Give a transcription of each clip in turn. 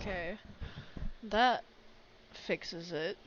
Okay, that fixes it.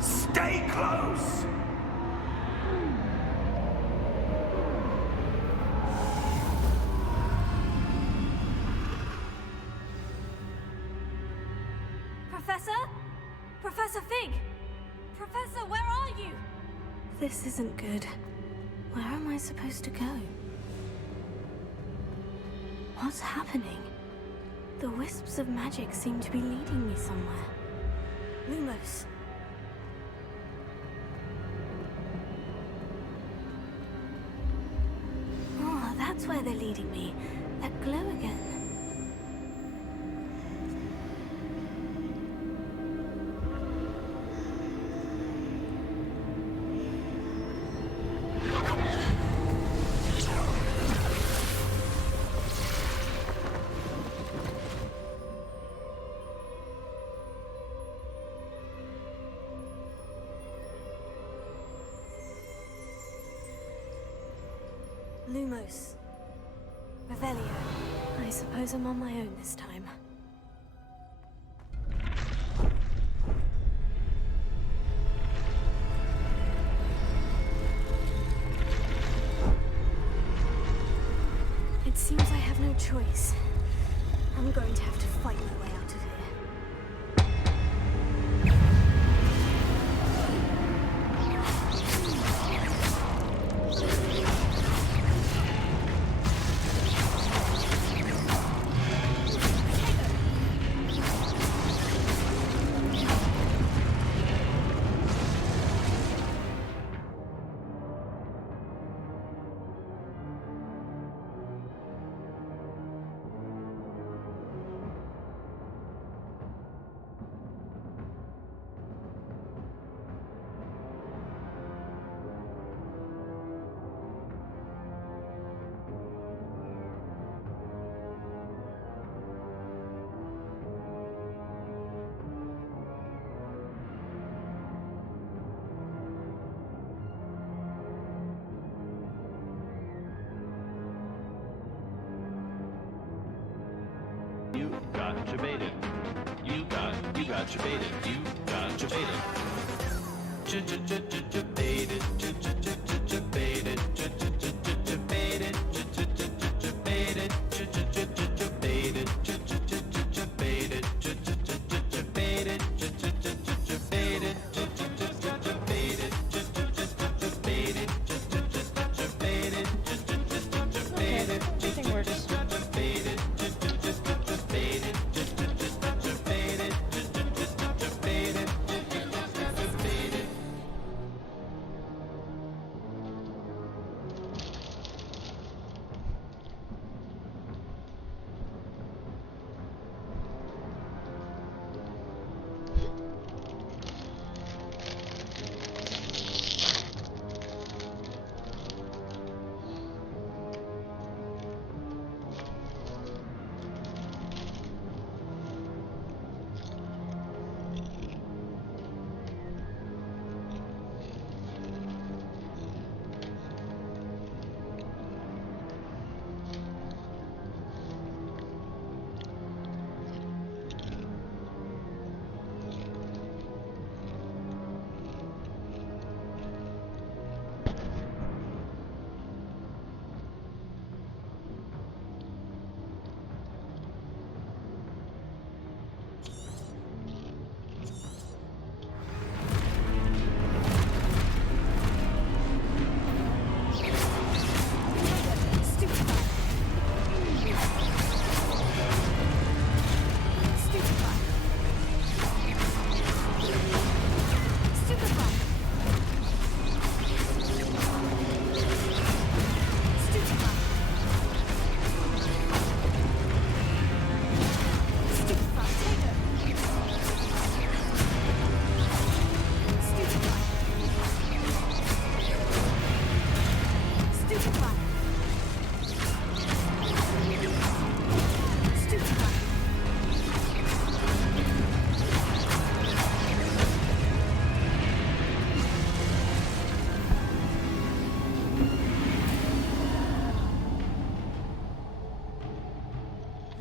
Stay close! Professor? Professor Fig! Professor, where are you? This isn't good. Where am I supposed to go? What's happening? The wisps of magic seem to be leading me somewhere. Lumos. Oh, that's where they're leading me. That glow again. Lumos. Revelio. I suppose I'm on my own this time. It seems I have no choice. I'm going to have to fight my way out of here. you baited. You got you baited. You got you baited. Baited. Baited. Baited. Everything works.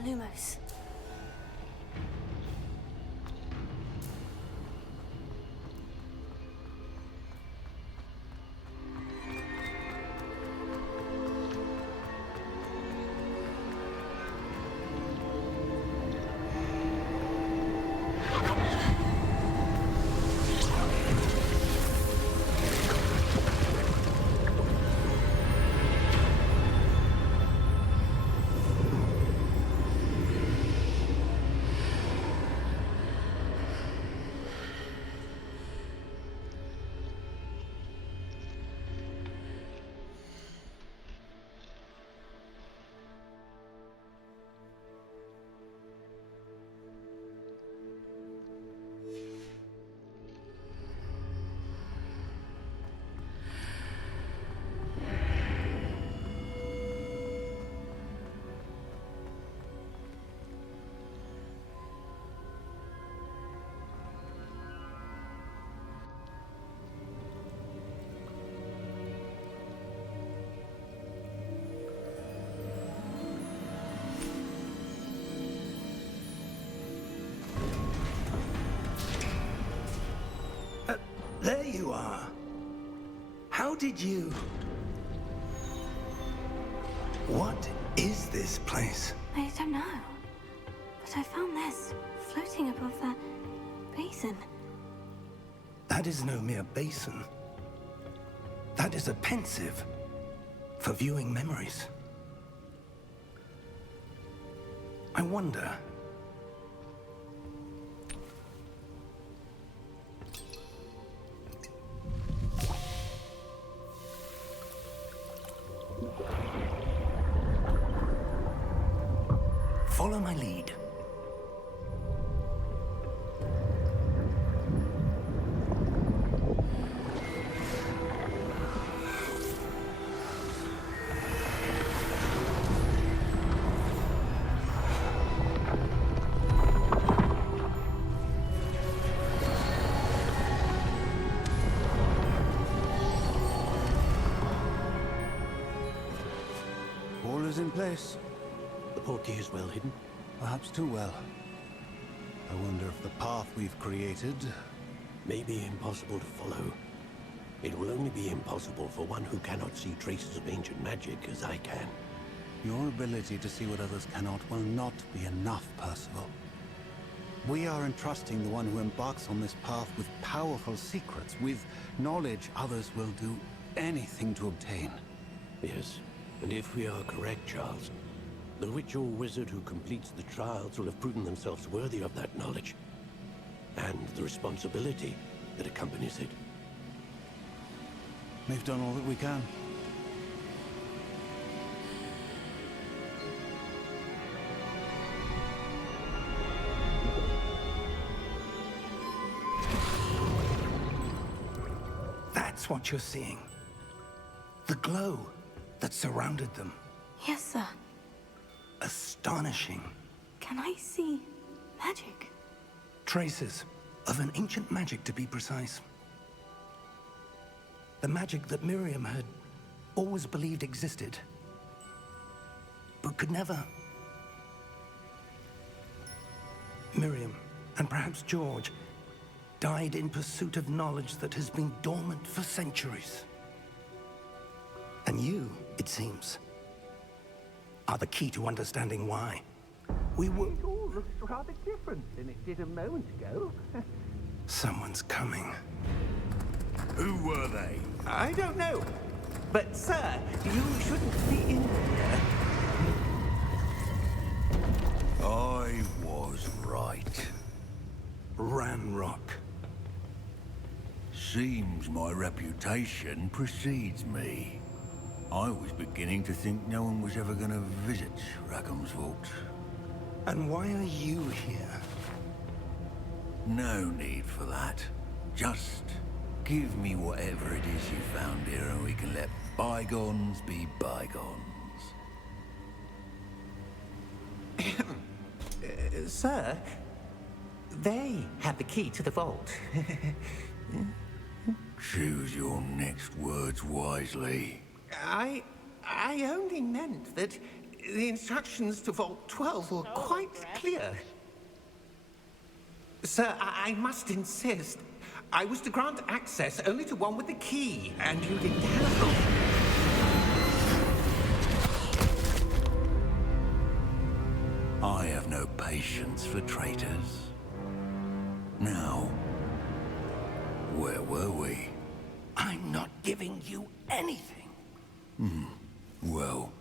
Lumos. There you are. How did you... What is this place? I don't know. But I found this floating above that basin. That is no mere basin. That is a pensive for viewing memories. I wonder... Follow my lead. All is in place. The portkey is well hidden. Perhaps too well. I wonder if the path we've created... may be impossible to follow. It will only be impossible for one who cannot see traces of ancient magic as I can. Your ability to see what others cannot will not be enough, Percival. We are entrusting the one who embarks on this path with powerful secrets, with knowledge others will do anything to obtain. Yes, and if we are correct, Charles, the witch or wizard who completes the trials will have proven themselves worthy of that knowledge, and the responsibility that accompanies it. We've done all that we can. That's what you're seeing. The glow that surrounded them. Yes, sir. Astonishing. Can I see magic? Traces of an ancient magic, to be precise. The magic that Miriam had always believed existed, but could never. Miriam, and perhaps George, died in pursuit of knowledge that has been dormant for centuries. And you, it seems, are the key to understanding why. We were... It all looks rather different than it did a moment ago. Someone's coming. Who were they? I don't know. But, sir, you shouldn't be in here. I was right. Ranrock. Seems my reputation precedes me. I was beginning to think no one was ever going to visit Rackham's vault. And why are you here? No need for that. Just give me whatever it is you found here and we can let bygones be bygones. Sir, they have the key to the vault. Choose your next words wisely. I only meant that the instructions to Vault 12 were quite clear. Sir, I must insist. I was to grant access only to one with the key, and you didn't have it. I have no patience for traitors. Now, where were we? I'm not giving you anything. Well,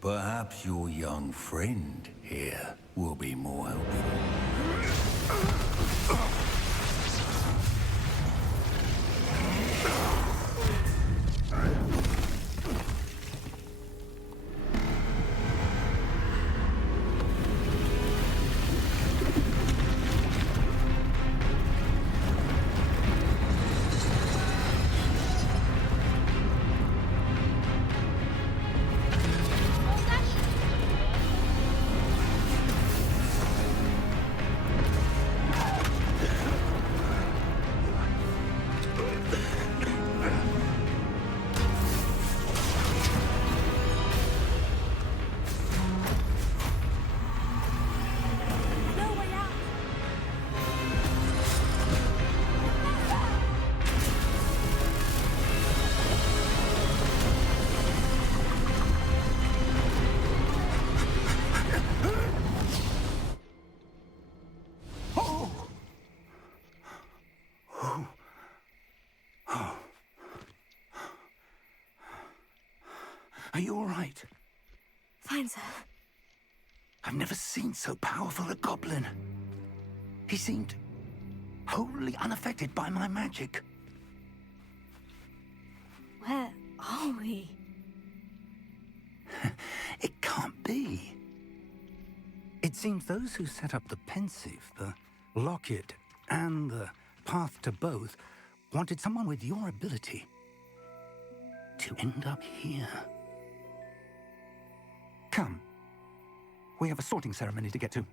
perhaps your young friend here will be more helpful. No way out. Are you all right? Fine, sir. I've never seen so powerful a goblin. He seemed wholly unaffected by my magic. Where are we? It can't be. It seems those who set up the pensive, the locket, and the path to both wanted someone with your ability to end up here. Come. We have a sorting ceremony to get to.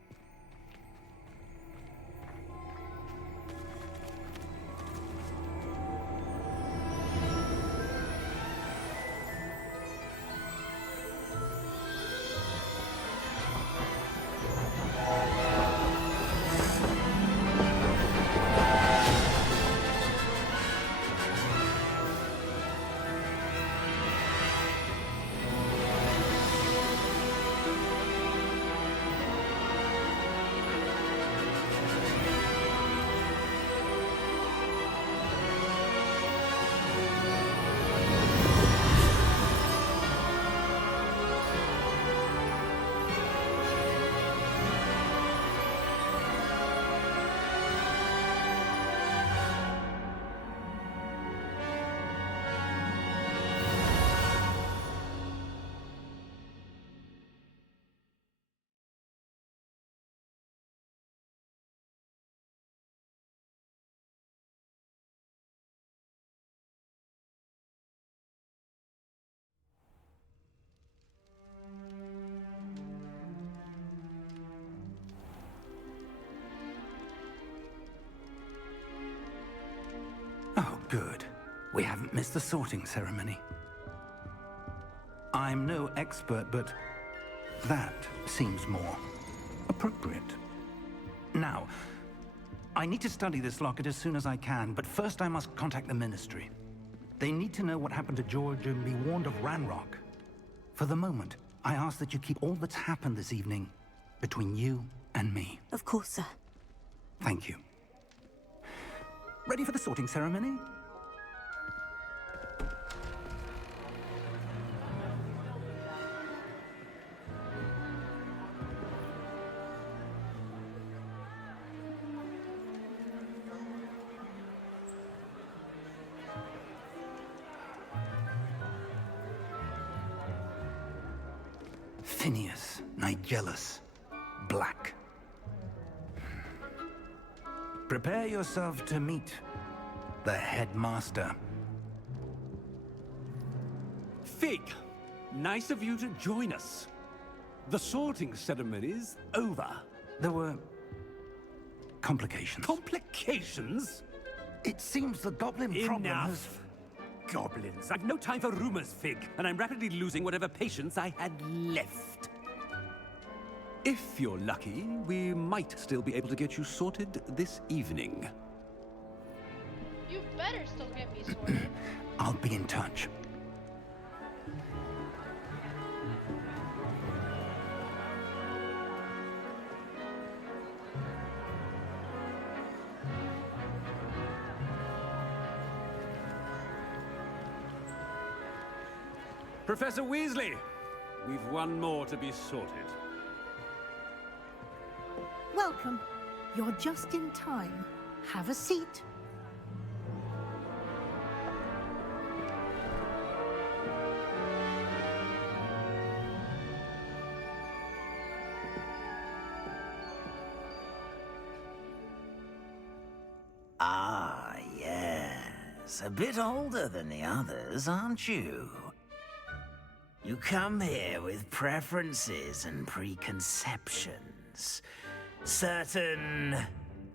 We haven't missed the sorting ceremony. I'm no expert, but that seems more appropriate. Now, I need to study this locket as soon as I can, but first I must contact the Ministry. They need to know what happened to George and be warned of Ranrock. For the moment, I ask that you keep all that's happened this evening between you and me. Of course, sir. Thank you. Ready for the sorting ceremony? Phineas, Nigellus, Black. Prepare yourself to meet the headmaster. Fig, nice of you to join us. The sorting ceremony's over. There were complications. Complications? It seems the goblin problem has... Enough! Goblins. I've no time for rumors, Fig, and I'm rapidly losing whatever patience I had left. If you're lucky, we might still be able to get you sorted this evening. You better still get me sorted. I'll be in touch. Professor Weasley, we've one more to be sorted. Welcome. You're just in time. Have a seat. Ah, yes. A bit older than the others, aren't you? You come here with preferences and preconceptions. Certain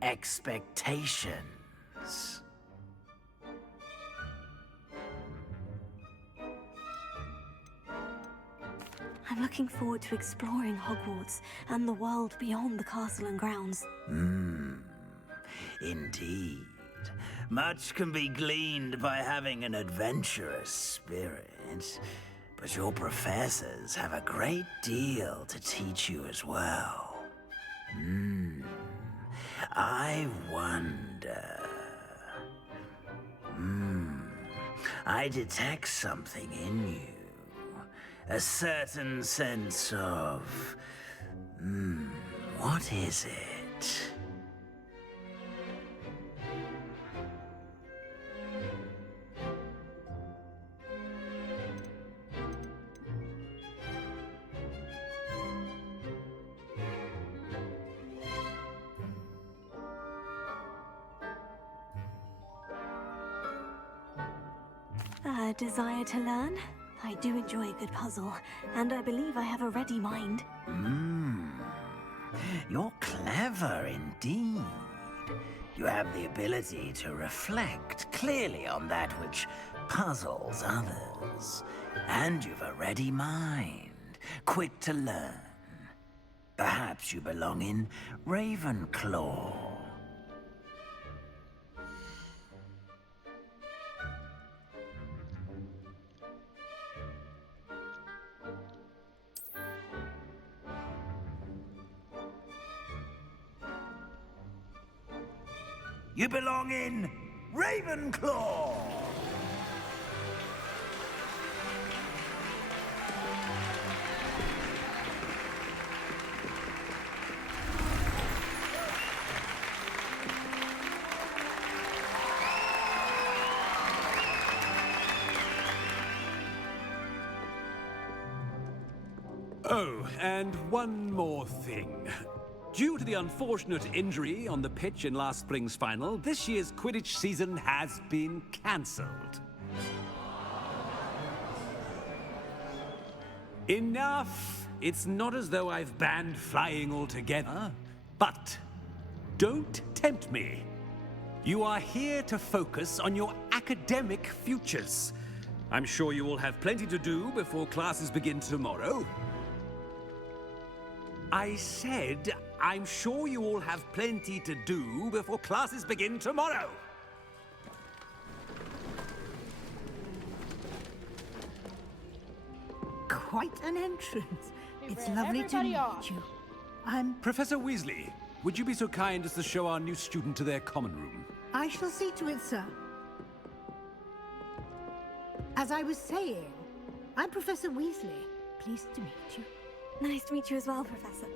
expectations. I'm looking forward to exploring Hogwarts and the world beyond the castle and grounds. Indeed. Much can be gleaned by having an adventurous spirit. But your professors have a great deal to teach you as well. I wonder... I detect something in you. A certain sense of... what is it? A desire to learn? I do enjoy a good puzzle, and I believe I have a ready mind. You're clever indeed. You have the ability to reflect clearly on that which puzzles others. And you've a ready mind, quick to learn. Perhaps you belong in Ravenclaw. You belong in Ravenclaw! Oh, and one more thing. Due to the unfortunate injury on the pitch in last spring's final, this year's Quidditch season has been cancelled. Enough! It's not as though I've banned flying altogether, but don't tempt me. You are here to focus on your academic futures. I'm sure you all have plenty to do before classes begin tomorrow. I said, I'm sure you all have plenty to do before classes begin tomorrow. Quite an entrance. We It's ran lovely to everybody meet off. you. I'm... Professor Weasley, would you be so kind as to show our new student to their common room? I shall see to it, sir. As I was saying, I'm Professor Weasley. Pleased to meet you. Nice to meet you as well, Professor.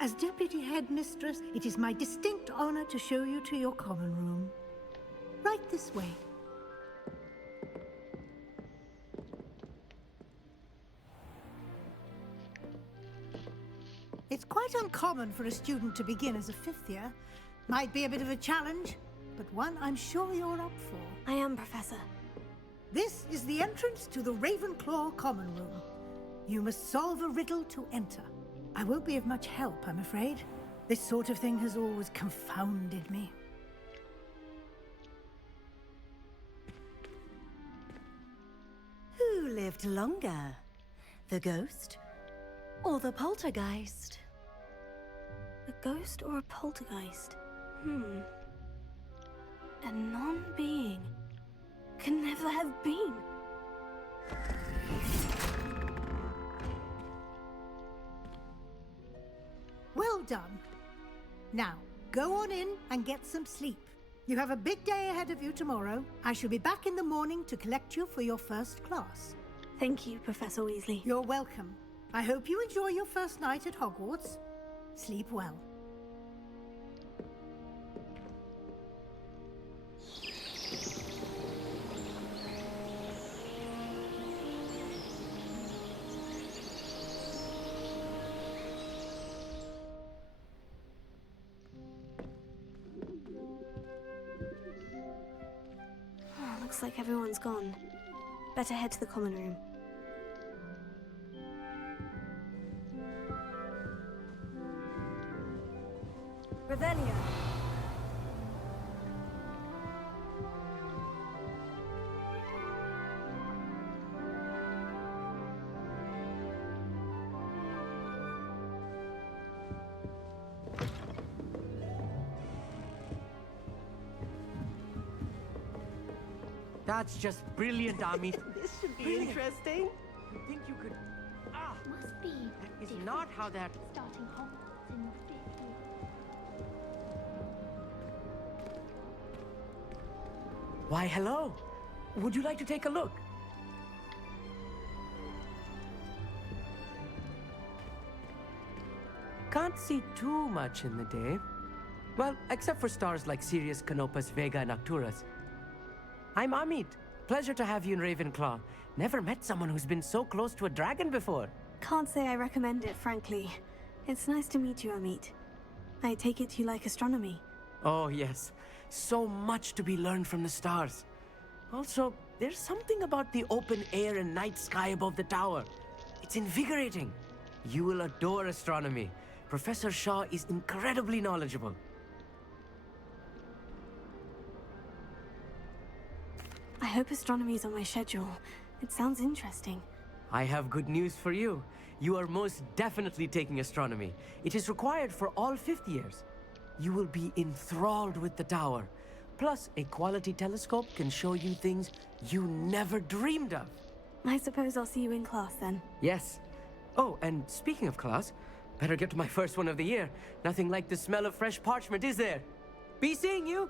As Deputy Headmistress, it is my distinct honor to show you to your common room. Right this way. It's quite uncommon for a student to begin as a fifth year. Might be a bit of a challenge, but one I'm sure you're up for. I am, Professor. This is the entrance to the Ravenclaw common room. You must solve a riddle to enter. I won't be of much help, I'm afraid. This sort of thing has always confounded me. Who lived longer? The ghost or the poltergeist? A ghost or a poltergeist? A non-being can never have been. Well done. Now, go on in and get some sleep. You have a big day ahead of you tomorrow. I shall be back in the morning to collect you for your first class. Thank you, Professor Weasley. You're welcome. I hope you enjoy your first night at Hogwarts. Sleep well. Looks like everyone's gone. Better head to the common room. Revelio. That's just brilliant, Ami. This should be interesting. You think you could... Ah! Must be That is not how that... starting Hogwarts in your fifth year. Why, hello. Would you like to take a look? Can't see too much in the day. Well, except for stars like Sirius, Canopus, Vega, and Arcturus. I'm Amit. Pleasure to have you in Ravenclaw. Never met someone who's been so close to a dragon before. Can't say I recommend it, frankly. It's nice to meet you, Amit. I take it you like astronomy. Oh, yes. So much to be learned from the stars. Also, there's something about the open air and night sky above the tower. It's invigorating. You will adore astronomy. Professor Shaw is incredibly knowledgeable. I hope astronomy's on my schedule. It sounds interesting. I have good news for you. You are most definitely taking astronomy. It is required for all fifth years. You will be enthralled with the tower. Plus, a quality telescope can show you things you never dreamed of. I suppose I'll see you in class then. Yes. Oh, and speaking of class, better get to my first one of the year. Nothing like the smell of fresh parchment, is there? Be seeing you!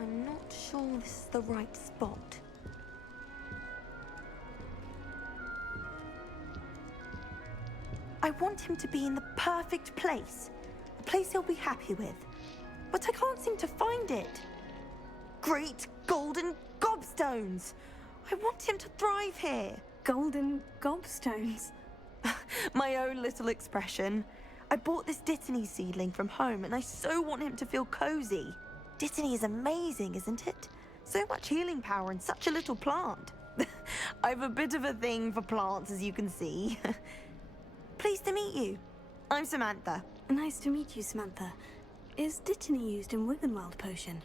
I'm not sure this is the right spot. I want him to be in the perfect place. A place he'll be happy with. But I can't seem to find it. Great golden gobstones! I want him to thrive here. Golden gobstones? My own little expression. I bought this Dittany seedling from home and I so want him to feel cozy. Dittany is amazing, isn't it? So much healing power in such a little plant. I've a bit of a thing for plants, as you can see. Pleased to meet you. I'm Samantha. Nice to meet you, Samantha. Is Dittany used in Wiggenweld potion?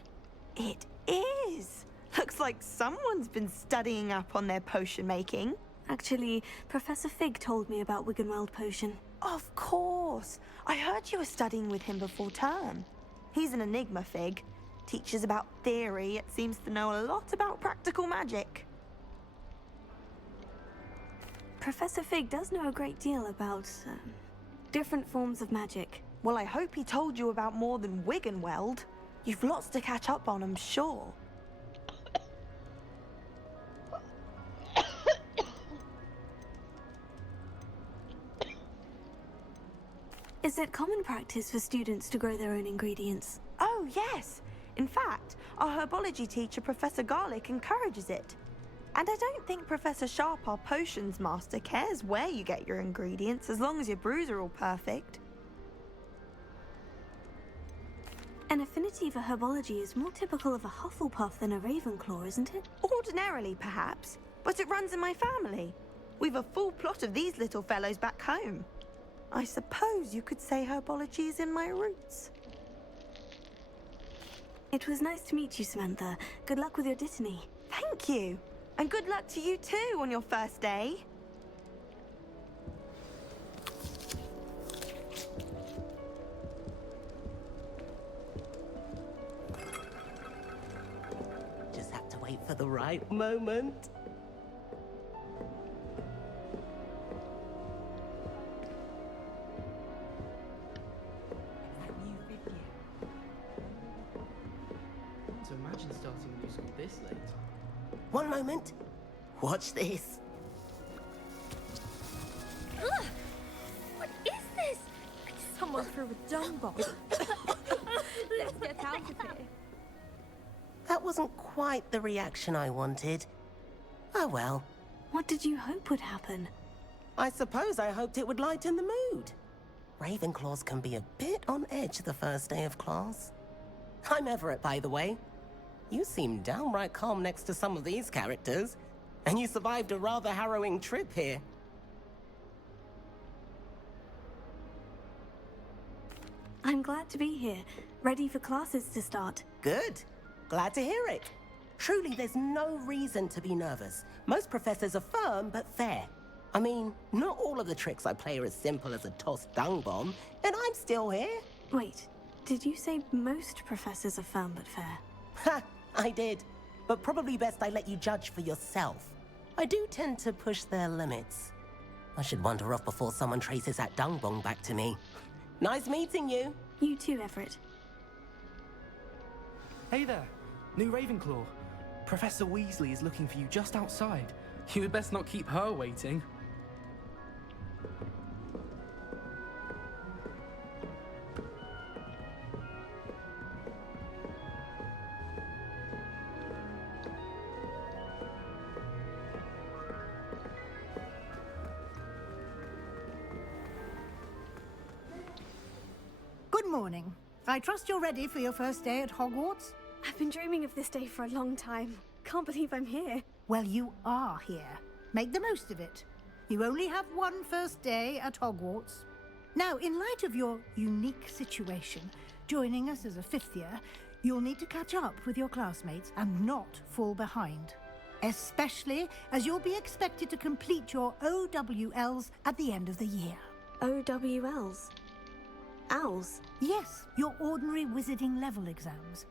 It is. Looks like someone's been studying up on their potion making. Actually, Professor Fig told me about Wiggenweld potion. Of course. I heard you were studying with him before term. He's an enigma, Fig. Teaches about theory, yet seems to know a lot about practical magic. Professor Fig does know a great deal about different forms of magic. Well, I hope he told you about more than Wiggenweld. You've lots to catch up on, I'm sure. Is it common practice for students to grow their own ingredients? Oh, yes. In fact, our herbology teacher, Professor Garlick, encourages it. And I don't think Professor Sharp, our potions master, cares where you get your ingredients, as long as your brews are all perfect. An affinity for herbology is more typical of a Hufflepuff than a Ravenclaw, isn't it? Ordinarily, perhaps, but it runs in my family. We've a full plot of these little fellows back home. I suppose you could say herbology is in my roots. It was nice to meet you, Samantha. Good luck with your Dittany. Thank you. And good luck to you too on your first day. Just have to wait for the right moment. To imagine starting a new school this late. One moment. Watch this. Ugh! What is this? Someone threw a dung bomb. Let's get out of here. That wasn't quite the reaction I wanted. Oh well. What did you hope would happen? I suppose I hoped it would lighten the mood. Ravenclaws can be a bit on edge the first day of class. I'm Everett, by the way. You seem downright calm next to some of these characters, and you survived a rather harrowing trip here. I'm glad to be here, ready for classes to start. Good. Glad to hear it. Truly, there's no reason to be nervous. Most professors are firm but fair. I mean, not all of the tricks I play are as simple as a tossed dung bomb, and I'm still here. Wait, did you say most professors are firm but fair? Ha! I did. But probably best I let you judge for yourself. I do tend to push their limits. I should wander off before someone traces that dung bomb back to me. Nice meeting you. You too, Everett. Hey there, new Ravenclaw. Professor Weasley is looking for you just outside. You had best not keep her waiting. Good morning. I trust you're ready for your first day at Hogwarts? I've been dreaming of this day for a long time. Can't believe I'm here. Well, you are here. Make the most of it. You only have one first day at Hogwarts. Now, in light of your unique situation, joining us as a fifth year, you'll need to catch up with your classmates and not fall behind. Especially as you'll be expected to complete your OWLs at the end of the year. OWLs? Owls? Yes, your ordinary wizarding level exams.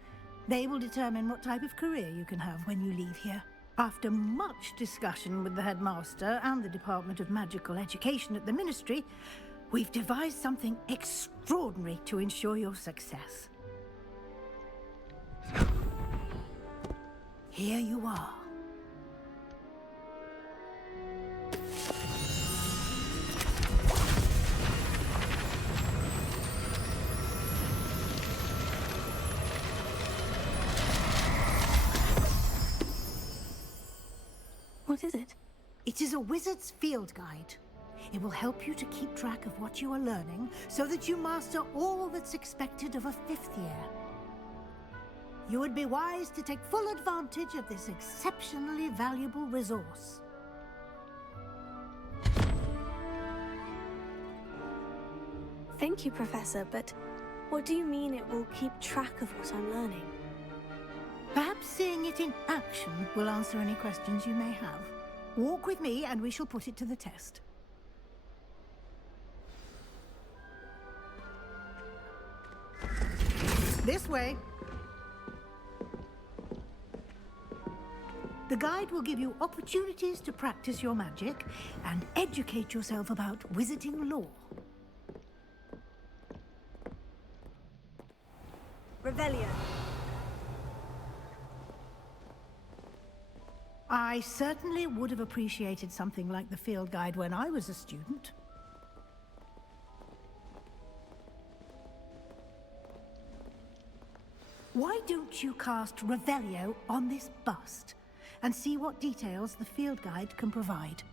They will determine what type of career you can have when you leave here. After much discussion with the headmaster and the Department of Magical Education at the Ministry, we've devised something extraordinary to ensure your success. Here you are. What is it? It is a wizard's field guide. It will help you to keep track of what you are learning so that you master all that's expected of a fifth year. You would be wise to take full advantage of this exceptionally valuable resource. Thank you, Professor, but what do you mean it will keep track of what I'm learning? Perhaps seeing it in action will answer any questions you may have. Walk with me and we shall put it to the test. This way. The guide will give you opportunities to practice your magic and educate yourself about wizarding lore. Revelio. I certainly would have appreciated something like the field guide when I was a student. Why don't you cast Revelio on this bust and see what details the field guide can provide?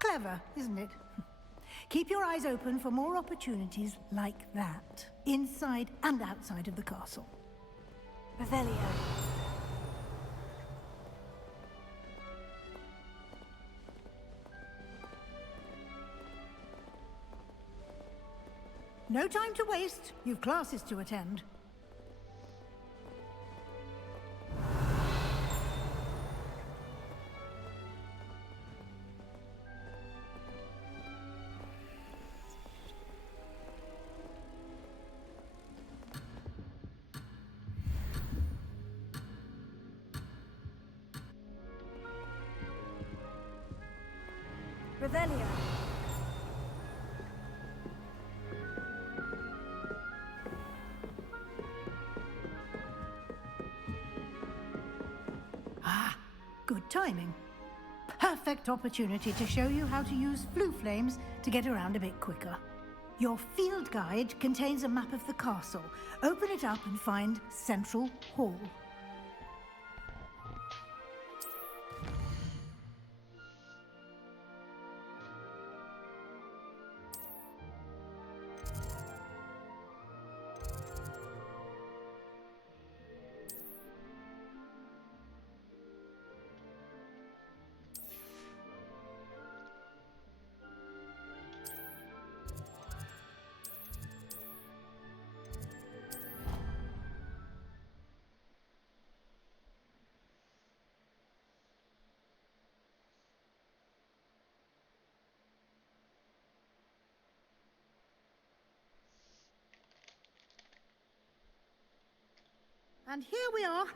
Clever, isn't it? Keep your eyes open for more opportunities like that, inside and outside of the castle. Revelio. No time to waste. You've classes to attend. Revelio. Ah, good timing. Perfect opportunity to show you how to use flue flames to get around a bit quicker. Your field guide contains a map of the castle. Open it up and find Central Hall. And here we are.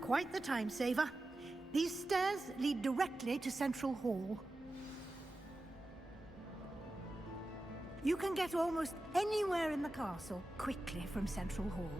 Quite the time saver. These stairs lead directly to Central Hall. You can get almost anywhere in the castle quickly from Central Hall.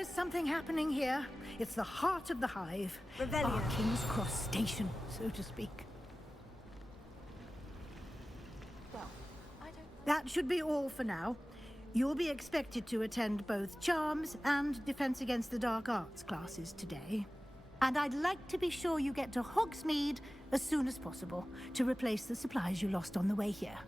is something happening here. It's the heart of the hive. Revelio. Our King's Cross station, so to speak. Well, I don't... That should be all for now. You'll be expected to attend both Charms and Defense Against the Dark Arts classes today. And I'd like to be sure you get to Hogsmeade as soon as possible to replace the supplies you lost on the way here.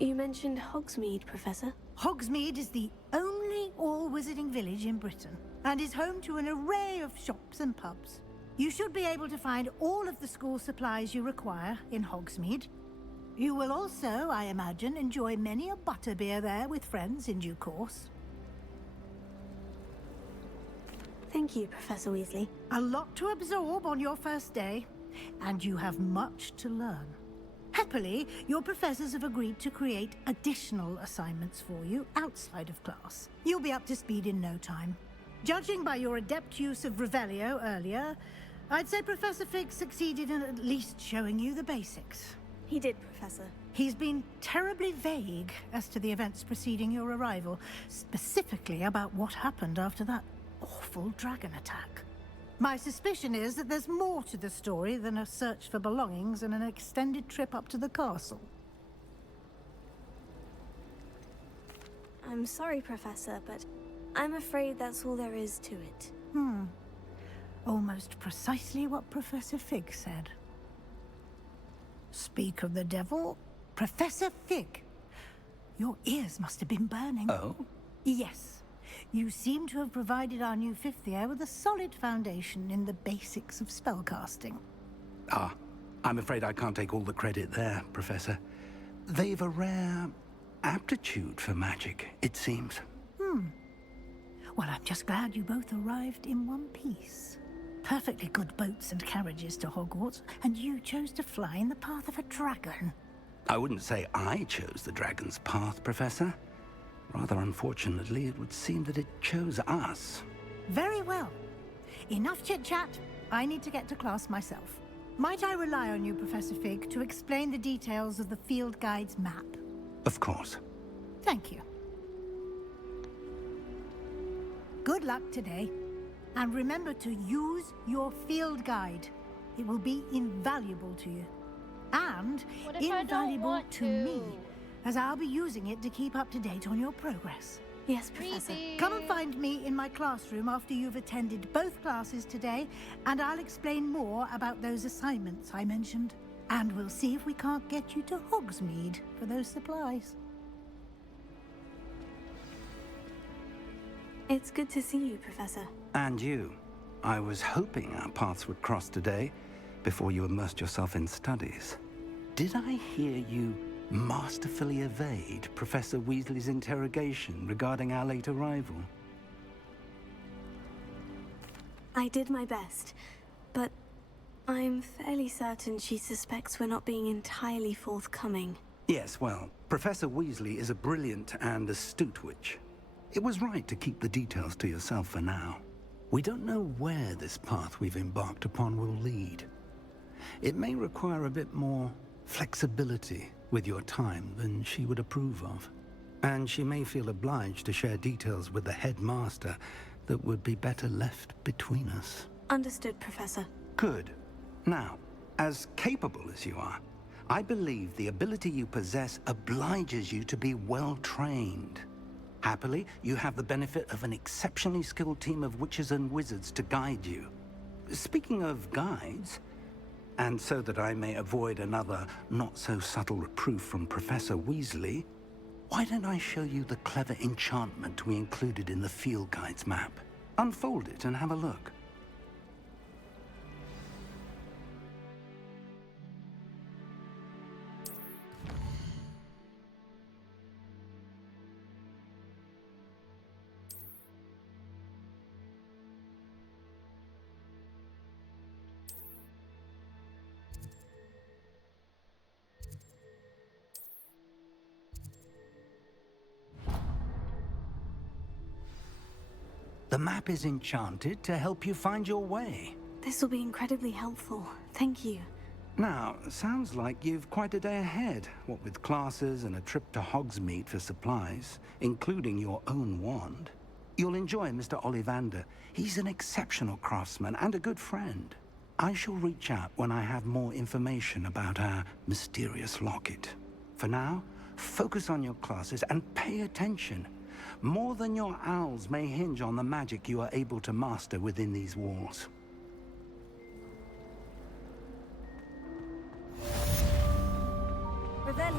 You mentioned Hogsmeade, Professor. Hogsmeade is the only all-wizarding village in Britain and is home to an array of shops and pubs. You should be able to find all of the school supplies you require in Hogsmeade. You will also, I imagine, enjoy many a butterbeer there with friends in due course. Thank you, Professor Weasley. A lot to absorb on your first day, and you have much to learn. Happily, your professors have agreed to create additional assignments for you outside of class. You'll be up to speed in no time. Judging by your adept use of Revelio earlier, I'd say Professor Fig succeeded in at least showing you the basics. He did, Professor. He's been terribly vague as to the events preceding your arrival, specifically about what happened after that awful dragon attack. My suspicion is that there's more to the story than a search for belongings and an extended trip up to the castle. I'm sorry, Professor, but I'm afraid that's all there is to it. Almost precisely what Professor Fig said. Speak of the devil, Professor Fig. Your ears must have been burning. Oh? Yes. You seem to have provided our new fifth year with a solid foundation in the basics of spellcasting. Ah, I'm afraid I can't take all the credit there, Professor. They've a rare aptitude for magic, it seems. Well, I'm just glad you both arrived in one piece. Perfectly good boats and carriages to Hogwarts, and you chose to fly in the path of a dragon. I wouldn't say I chose the dragon's path, Professor. Rather unfortunately, it would seem that it chose us. Very well. Enough chit-chat. I need to get to class myself. Might I rely on you, Professor Fig, to explain the details of the field guide's map? Of course. Thank you. Good luck today. And remember to use your field guide. It will be invaluable to you. And What if I don't invaluable want to me, as I'll be using it to keep up to date on your progress. Yes, Professor. Come and find me in my classroom after you've attended both classes today, and I'll explain more about those assignments I mentioned. And we'll see if we can't get you to Hogsmeade for those supplies. It's good to see you, Professor. And you. I was hoping our paths would cross today, before you immersed yourself in studies. Did I hear you masterfully evade Professor Weasley's interrogation regarding our late arrival? I did my best, but I'm fairly certain she suspects we're not being entirely forthcoming. Yes, well, Professor Weasley is a brilliant and astute witch. It was right to keep the details to yourself for now. We don't know where this path we've embarked upon will lead. It may require a bit more flexibility with your time than she would approve of. And she may feel obliged to share details with the headmaster that would be better left between us. Understood, Professor. Good. Now, as capable as you are, I believe the ability you possess obliges you to be well trained. Happily, you have the benefit of an exceptionally skilled team of witches and wizards to guide you. Speaking of guides, and so that I may avoid another not-so-subtle reproof from Professor Weasley, why don't I show you the clever enchantment we included in the field guide's map? Unfold it and have a look. The map is enchanted to help you find your way. This will be incredibly helpful. Thank you. Now, sounds like you've quite a day ahead, what with classes and a trip to Hogsmeade for supplies, including your own wand. You'll enjoy Mr. Ollivander. He's an exceptional craftsman and a good friend. I shall reach out when I have more information about our mysterious locket. For now, focus on your classes and pay attention. More than your owls may hinge on the magic you are able to master within these walls. Revelio.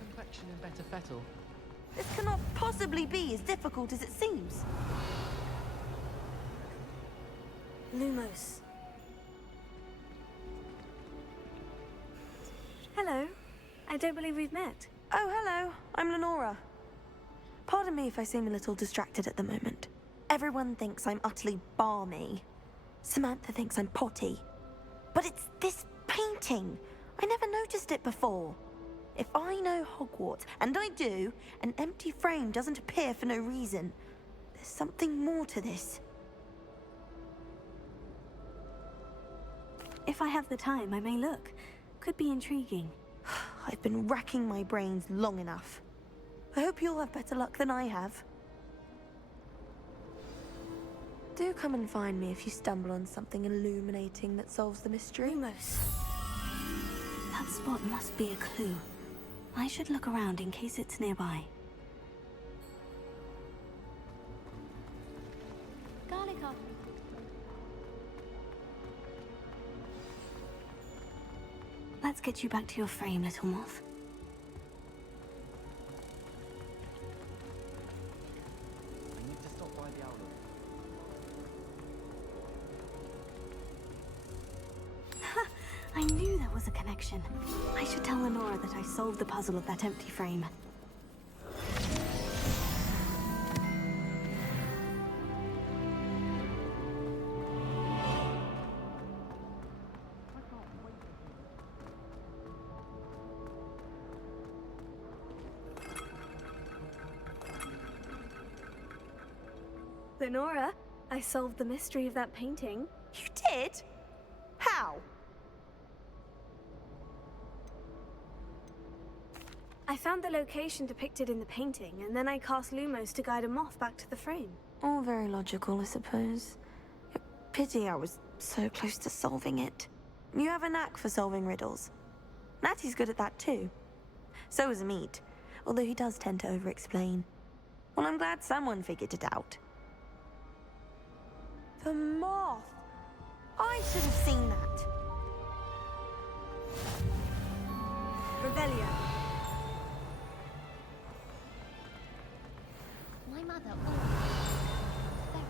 Complexion and better fettle. This cannot possibly be as difficult as it seems. Lumos. Hello. I don't believe we've met. Oh, hello. I'm Lenora. Pardon me if I seem a little distracted at the moment. Everyone thinks I'm utterly balmy. Samantha thinks I'm potty. But it's this painting. I never noticed it before. If I know Hogwarts, and I do, an empty frame doesn't appear for no reason. There's something more to this. If I have the time, I may look. Could be intriguing. I've been racking my brains long enough. I hope you'll have better luck than I have. Do come and find me if you stumble on something illuminating that solves the mystery. Lumos. That spot must be a clue. I should look around in case it's nearby. Garlic off. Let's get you back to your frame, little moth. I need to stop by the outlet. I knew there was a connection. I should tell Lenora that I solved the puzzle of that empty frame. Lenora, I solved the mystery of that painting. You did? How? I found the location depicted in the painting, and then I cast Lumos to guide a moth back to the frame. All very logical, I suppose. Pity I was so close to solving it. You have a knack for solving riddles. Natty's good at that too. So is Amit, although he does tend to over-explain. Well, I'm glad someone figured it out. The moth! I should have seen that. Revelio. My mother always very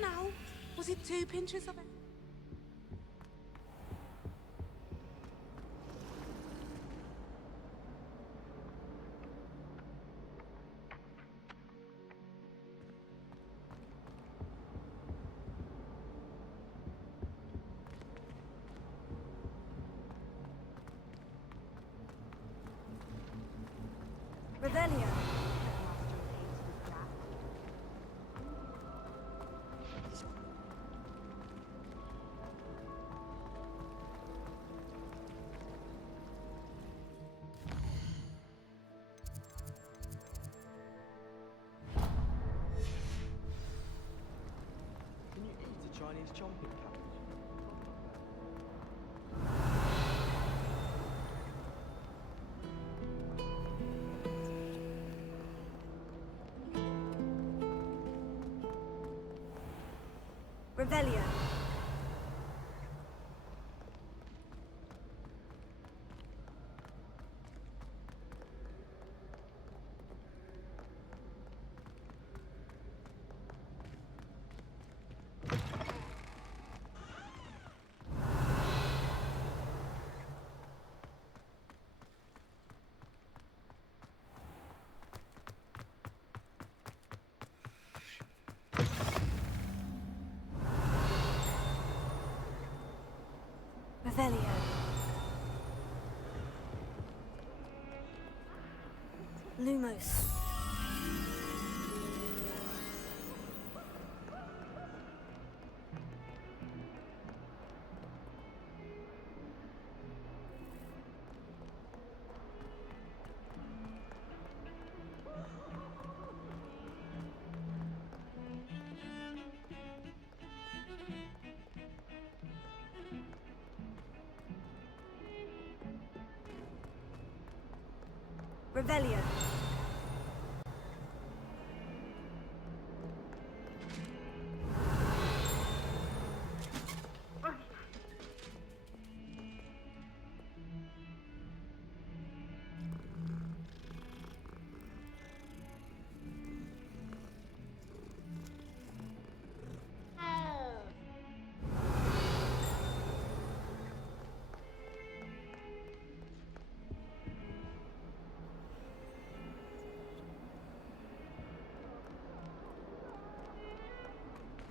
Now, was it 2 pinches of it? Revelio. Can you eat a Chinese chomping cabbage? Revelio. Revelio. Lumos. Revelio.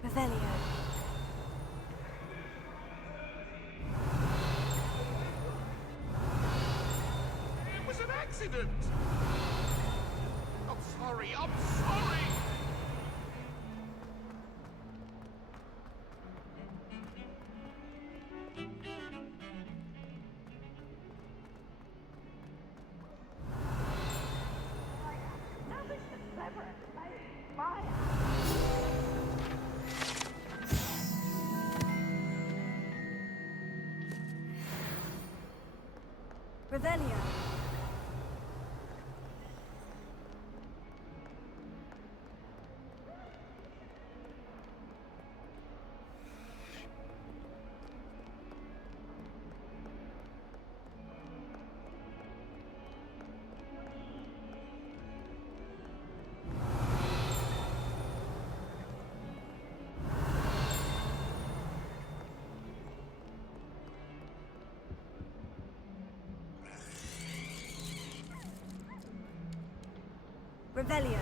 Revelio. It was an accident! I'm sorry, I'm sorry! Revelio. Revelio.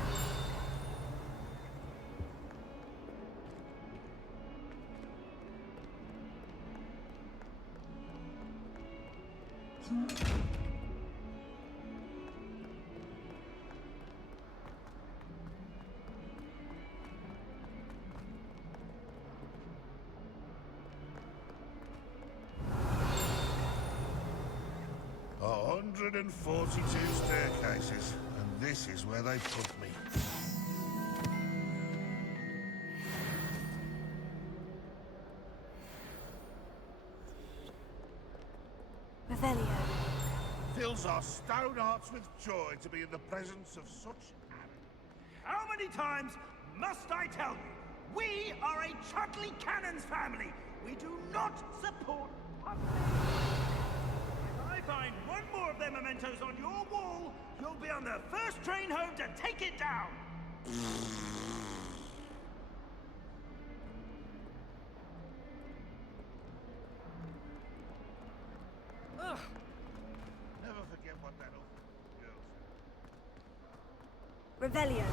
A 142 staircases, and this is where they put me. Revelio. Fills our stone hearts with joy to be in the presence of such How many times must I tell you? We are a Chudley Cannons family. We do not support If I find one more of their mementos on your wall, you'll be on the first train home to take it down. Ugh. Never forget what that old girl said. Revelio.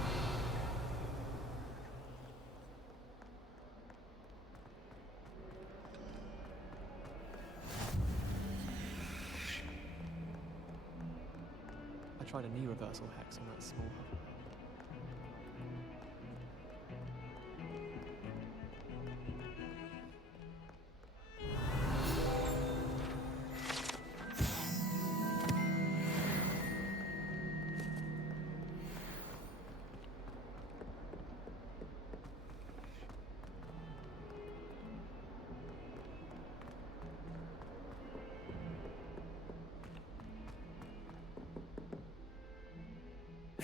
I tried a knee reversal hex on that small hub.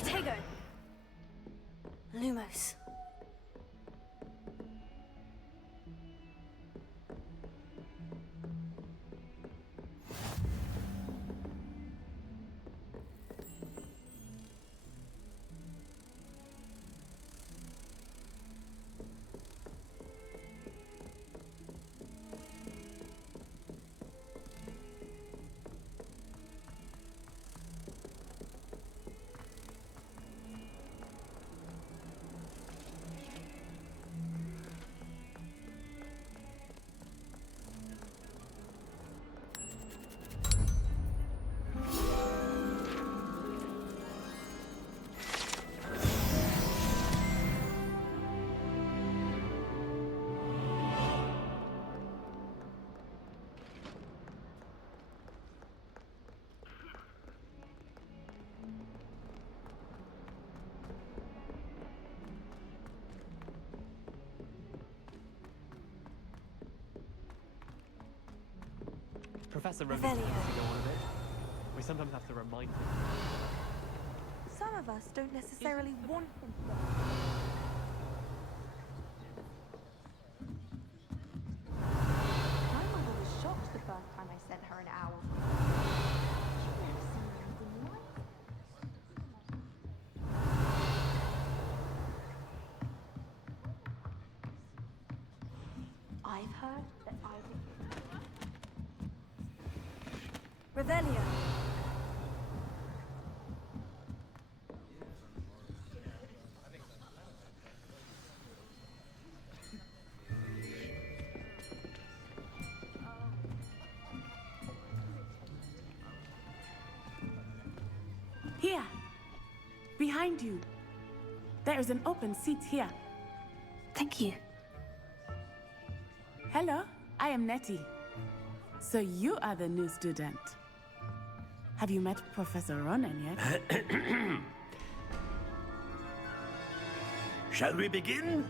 Tego. Lumos. Professor Ronan Revelio. tends to go on a bit. We sometimes have to remind him. Some of us don't necessarily want him to. My mother was shocked the first time I sent her an owl. She'd never seen anything like it. I've heard that Isaac... Revelio. Here. Behind you. There is an open seat here. Thank you. Hello, I am Nettie. So you are the new student. Have you met Professor Ronan yet? Shall we begin?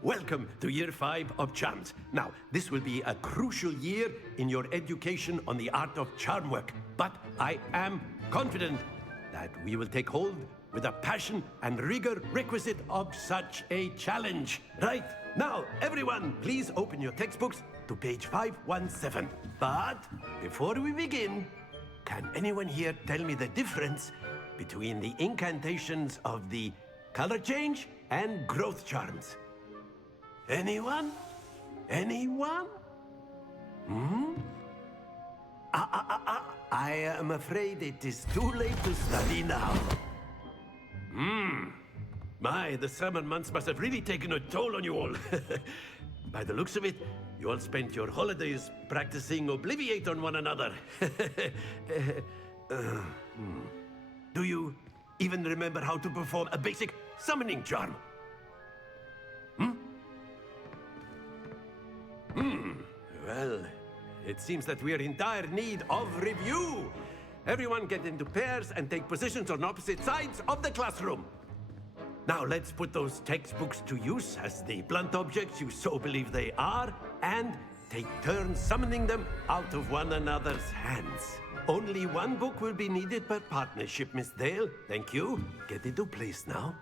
Welcome to Year 5 of Charms. Now, this will be a crucial year in your education on the art of charm work. But I am confident that we will take hold with the passion and rigor requisite of such a challenge. Right, now, everyone, please open your textbooks to page 517. But before we begin, can anyone here tell me the difference between the incantations of the color change and growth charms? Anyone? Anyone? I am afraid it is too late to study now. My, the summer months must have really taken a toll on you all. By the looks of it, you all spent your holidays practicing Obliviate on one another. Do you even remember how to perform a basic summoning charm? Well, it seems that we are in dire need of review. Everyone get into pairs and take positions on opposite sides of the classroom. Now let's put those textbooks to use as the blunt objects you so believe they are, and take turns summoning them out of one another's hands. Only one book will be needed per partnership, Miss Dale. Thank you. Get into place now.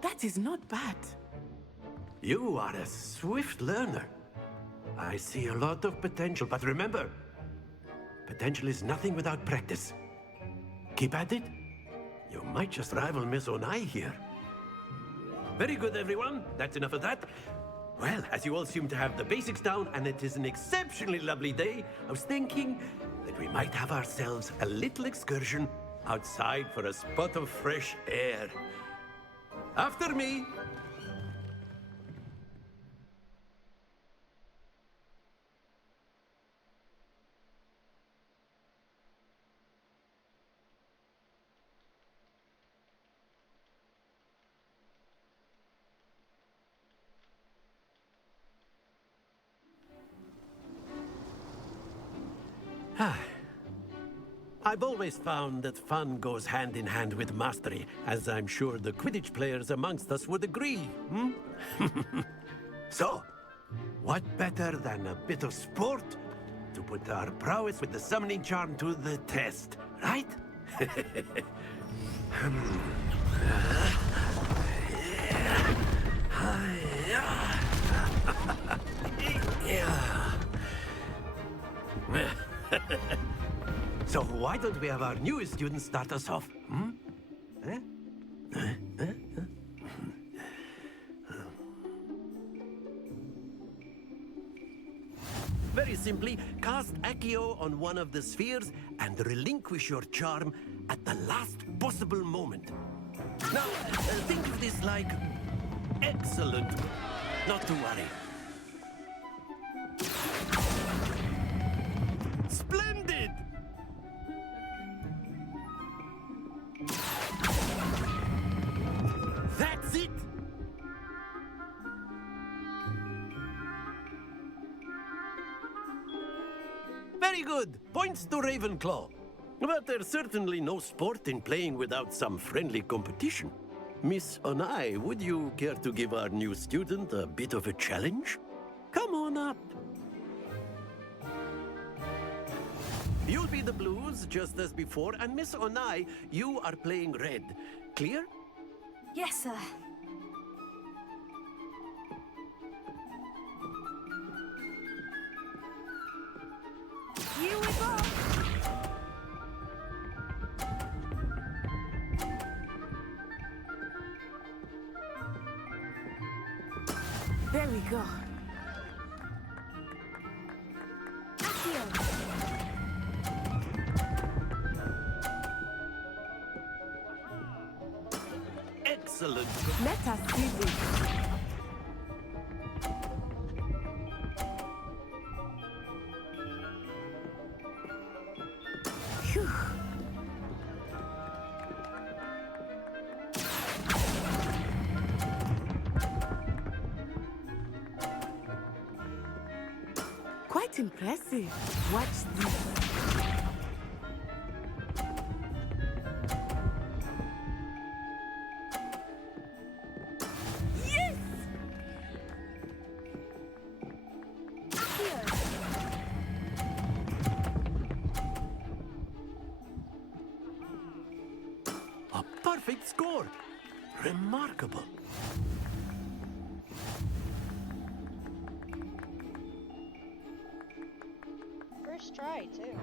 That is not bad. You are a swift learner. I see a lot of potential, but remember, potential is nothing without practice. Keep at it. You might just rival Miss Onai here. Very good, everyone. That's enough of that. Well, as you all seem to have the basics down, and it is an exceptionally lovely day, I was thinking that we might have ourselves a little excursion outside for a spot of fresh air. After me. I've always found that fun goes hand in hand with mastery, as I'm sure the Quidditch players amongst us would agree, So, what better than a bit of sport to put our prowess with the summoning charm to the test, right? So why don't we have our newest student start us off? Very simply, cast Accio on one of the spheres and relinquish your charm at the last possible moment. Now, think of this like excellent. Not to worry. Splendid! Very good. Points to Ravenclaw. But there's certainly no sport in playing without some friendly competition. Miss Onai, would you care to give our new student a bit of a challenge? Come on up. You'll be the blues, just as before, and Miss Onai, you are playing red. Clear? Yes, sir. Here we go! There we go. Excellent. Let us see this. Phew. Quite impressive. Watch this. Yes! A perfect score. Remarkable. First try, too.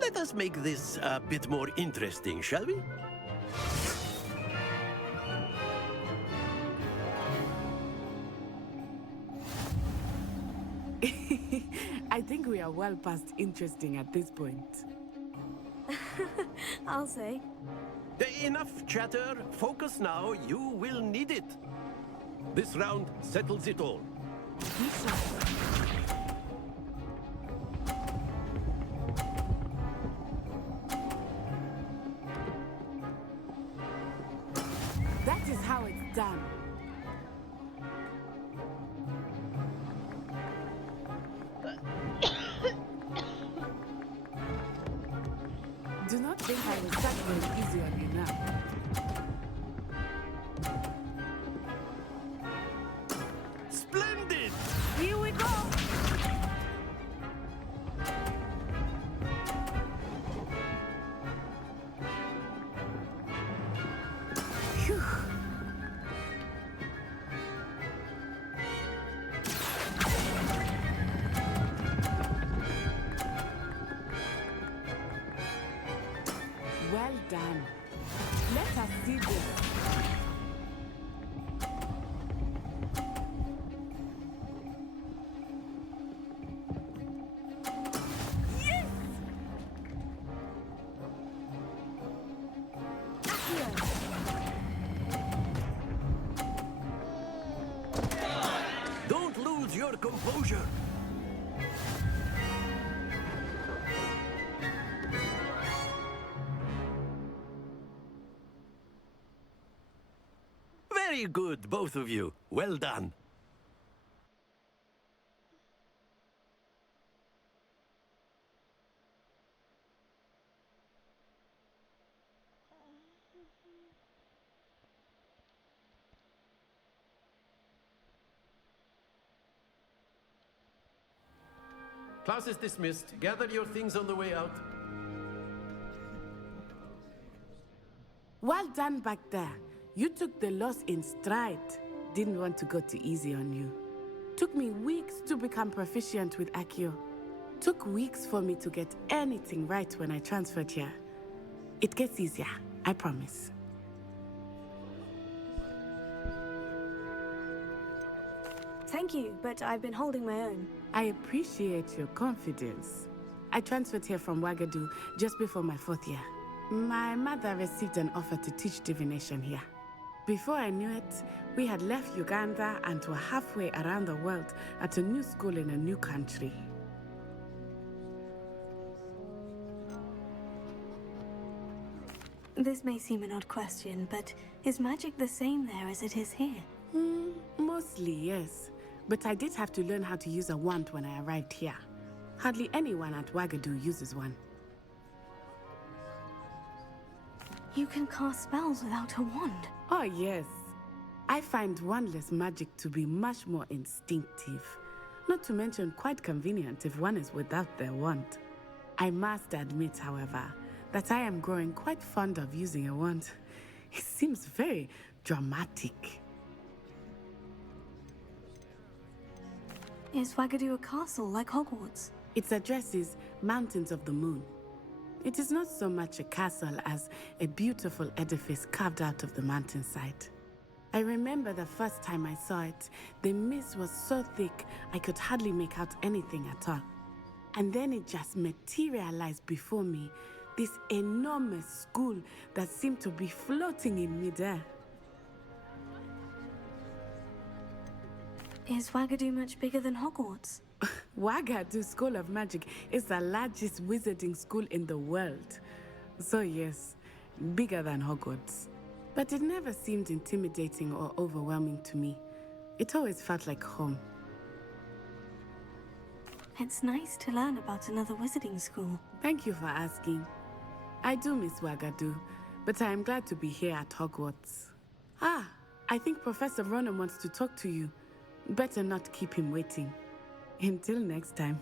Let us make this a bit more interesting, shall we? I think we are well past interesting at this point. I'll say. Enough chatter. Focus now. You will need it. This round settles it all. That is how it's done. Do not think I will start going easy on you now. Splendid! Here we go! Phew. Well done. Let us see this. Yes! Don't lose your composure. Very good, both of you. Well done. Class is dismissed. Gather your things on the way out. Well done back there. You took the loss in stride. Didn't want to go too easy on you. Took me weeks to become proficient with Accio. Took weeks for me to get anything right when I transferred here. It gets easier, I promise. Thank you, but I've been holding my own. I appreciate your confidence. I transferred here from Wagadu just before my 4th year. My mother received an offer to teach divination here. Before I knew it, we had left Uganda and were halfway around the world at a new school in a new country. This may seem an odd question, but is magic the same there as it is here? Mostly, yes. but I did have to learn how to use a wand when I arrived here. Hardly anyone at Wagadu uses one. You can cast spells without a wand. Oh, yes. I find wandless magic to be much more instinctive. Not to mention quite convenient if one is without their wand. I must admit, however, that I am growing quite fond of using a wand. It seems very dramatic. Is Wagadu a castle like Hogwarts? Its address is Mountains of the Moon. It is not so much a castle as a beautiful edifice carved out of the mountainside. I remember the first time I saw it, the mist was so thick I could hardly make out anything at all. And then it just materialized before me, this enormous school that seemed to be floating in midair. Is Wagadu much bigger than Hogwarts? Wagadu School of Magic is the largest wizarding school in the world. So yes, bigger than Hogwarts. But it never seemed intimidating or overwhelming to me. It always felt like home. It's nice to learn about another wizarding school. Thank you for asking. I do miss Wagadu, but I am glad to be here at Hogwarts. Ah, I think Professor Ronan wants to talk to you. Better not keep him waiting. Until next time.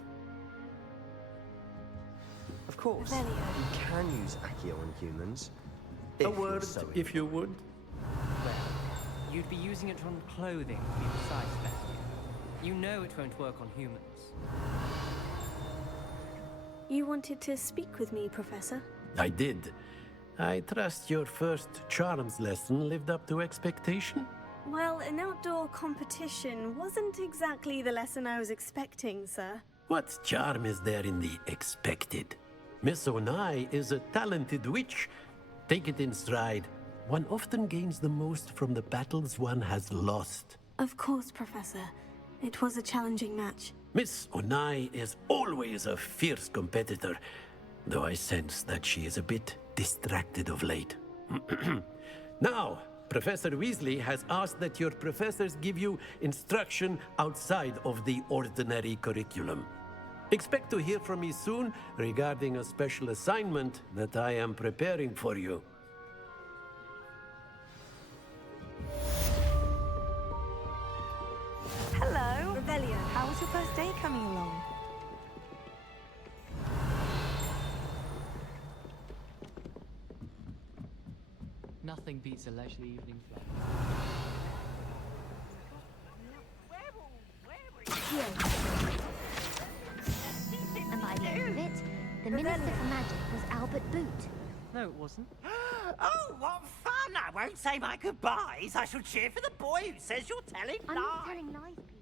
Of course, Velio. you can use Accio on humans. A word, if you would. Well, you'd be using it on clothing, to be precise, Velio. You know it won't work on humans. You wanted to speak with me, Professor? I did. I trust your first charms lesson lived up to expectation? Well, an outdoor competition wasn't exactly the lesson I was expecting, sir. What charm is there in the expected? Miss Onai is a talented witch. Take it in stride. One often gains the most from the battles one has lost. Of course, Professor. It was a challenging match. Miss Onai is always a fierce competitor, though I sense that she is a bit distracted of late. Now, Professor Weasley has asked that your professors give you instruction outside of the ordinary curriculum. Expect to hear from me soon regarding a special assignment that I am preparing for you. Hello. Revelio, how was your first day coming along? Nothing beats a leisurely evening flight. And by the end of it, the Minister for Magic was Albert Boot. No, it wasn't. Oh, what fun! I won't say my goodbyes. I shall cheer for the boy who says you're telling I'm lies. not telling lies, Pete.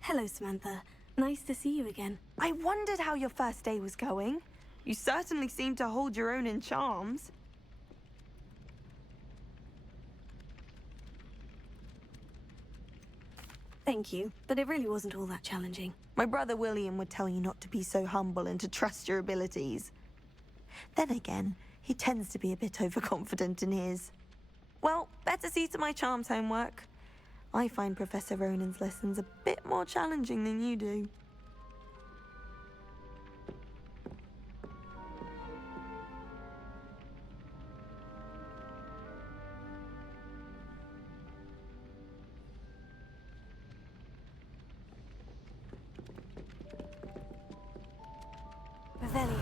Hello, Samantha. Nice to see you again. I wondered how your first day was going. You certainly seem to hold your own in charms. Thank you, but it really wasn't all that challenging. My brother William would tell you not to be so humble and to trust your abilities. Then again, he tends to be a bit overconfident in his. Well, better see to my charms homework. I find Professor Ronan's lessons a bit more challenging than you do. Revelio.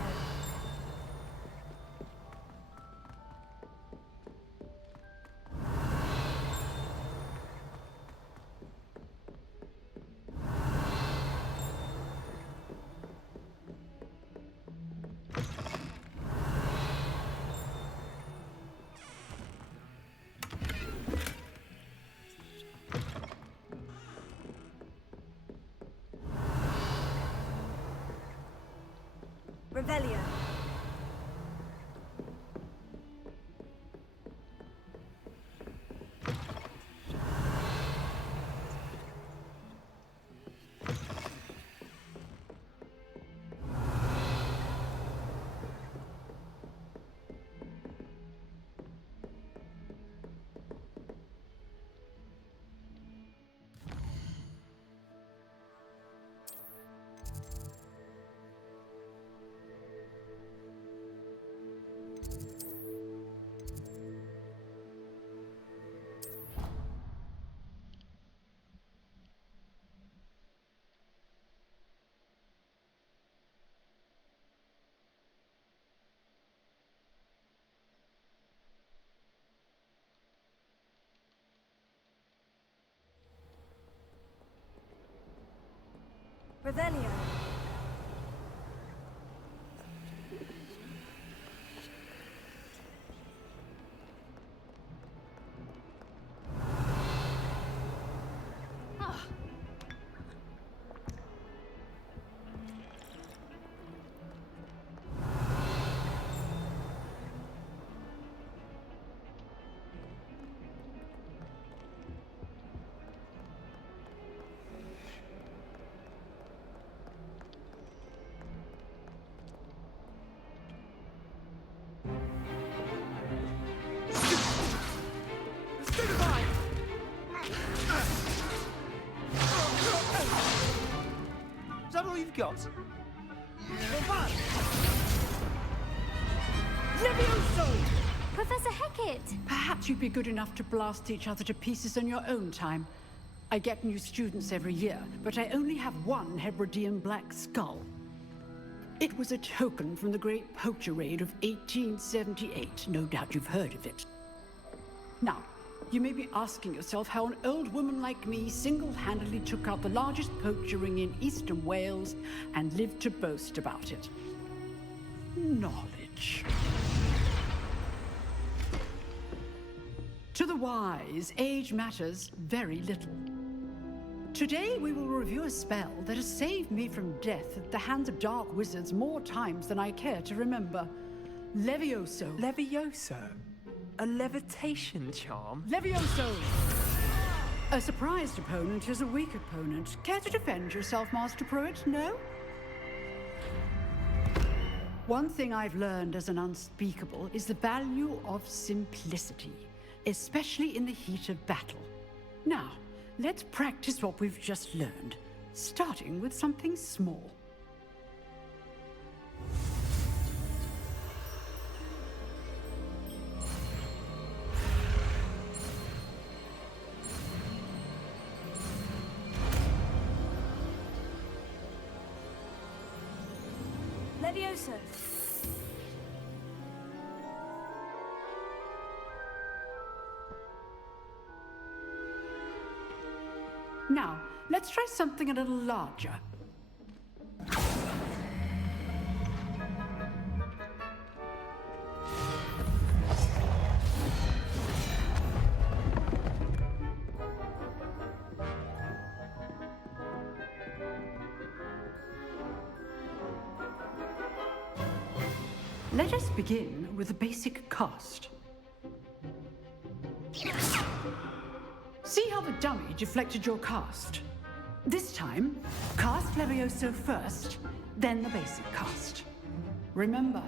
Revelio. Revelio. Is that all you've got? Levioso! Professor Hecat! Perhaps you'd be good enough to blast each other to pieces in your own time. I get new students every year, but I only have one Hebridean black skull. It was a token from the Great Poacher Raid of 1878. No doubt you've heard of it. Now, you may be asking yourself how an old woman like me single-handedly took out the largest poacher ring in eastern Wales and lived to boast about it. Knowledge. To the wise, age matters very little. Today we will review a spell that has saved me from death at the hands of dark wizards more times than I care to remember. Levioso. Levioso? A levitation charm? Levioso! A surprised opponent is a weak opponent. Care to defend yourself, Master Pruitt? No? One thing I've learned as an unspeakable is the value of simplicity, especially in the heat of battle. Now, let's practice what we've just learned, starting with something small. Levioso. Now, let's try something a little larger. Let us begin with the basic cast. See how the dummy deflected your cast? This time, cast Levioso first, then the basic cast. Remember,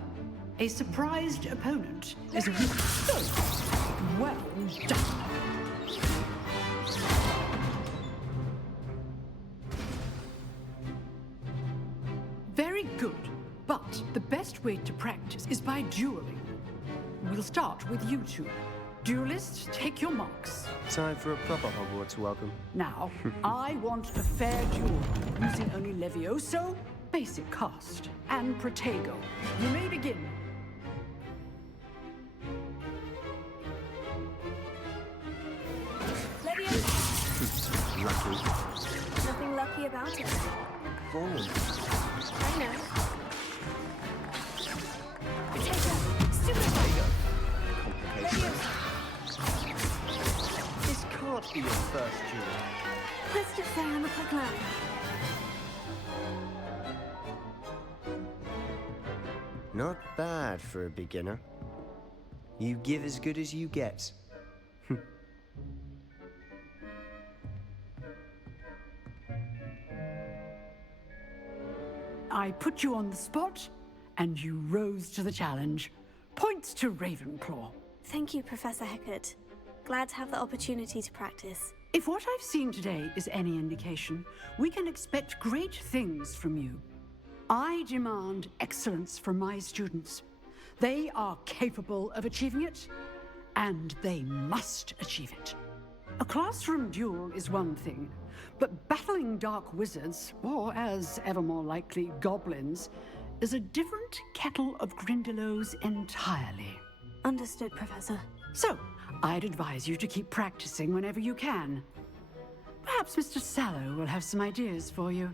a surprised opponent is a weak foe. Well done. Very good, but the best way to practice is by dueling. We'll start with you two. Duelists, take your marks. Time for a proper Hogwarts welcome. Now, I want a fair duel, using only Levioso, basic cast, and Protego. You may begin. Levioso. Lucky. Nothing lucky about it. Fallen. I know. Protego. Stupefy. Levioso. This can't be your first duel. Let's just say I'm a quick learner. Not bad for a beginner. You give as good as you get. I put you on the spot, and you rose to the challenge. Points to Ravenclaw. Thank you, Professor Hecat. Glad to have the opportunity to practice. If what I've seen today is any indication, we can expect great things from you. I demand excellence from my students. They are capable of achieving it, and they must achieve it. A classroom duel is one thing, but battling dark wizards, or as ever more likely, goblins, is a different kettle of Grindylows entirely. Understood, Professor. So, I'd advise you to keep practicing whenever you can. Perhaps Mr. Sallow will have some ideas for you.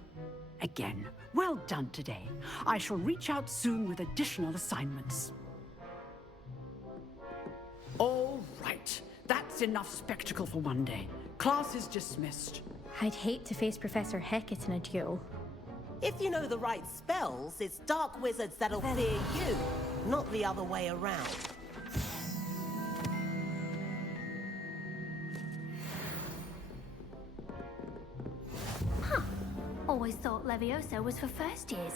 Again, well done today. I shall reach out soon with additional assignments. All right, that's enough spectacle for one day. Class is dismissed. I'd hate to face Professor Hecat in a duel. If you know the right spells, it's dark wizards that'll fear you, not the other way around. Always thought Leviosa was for first years.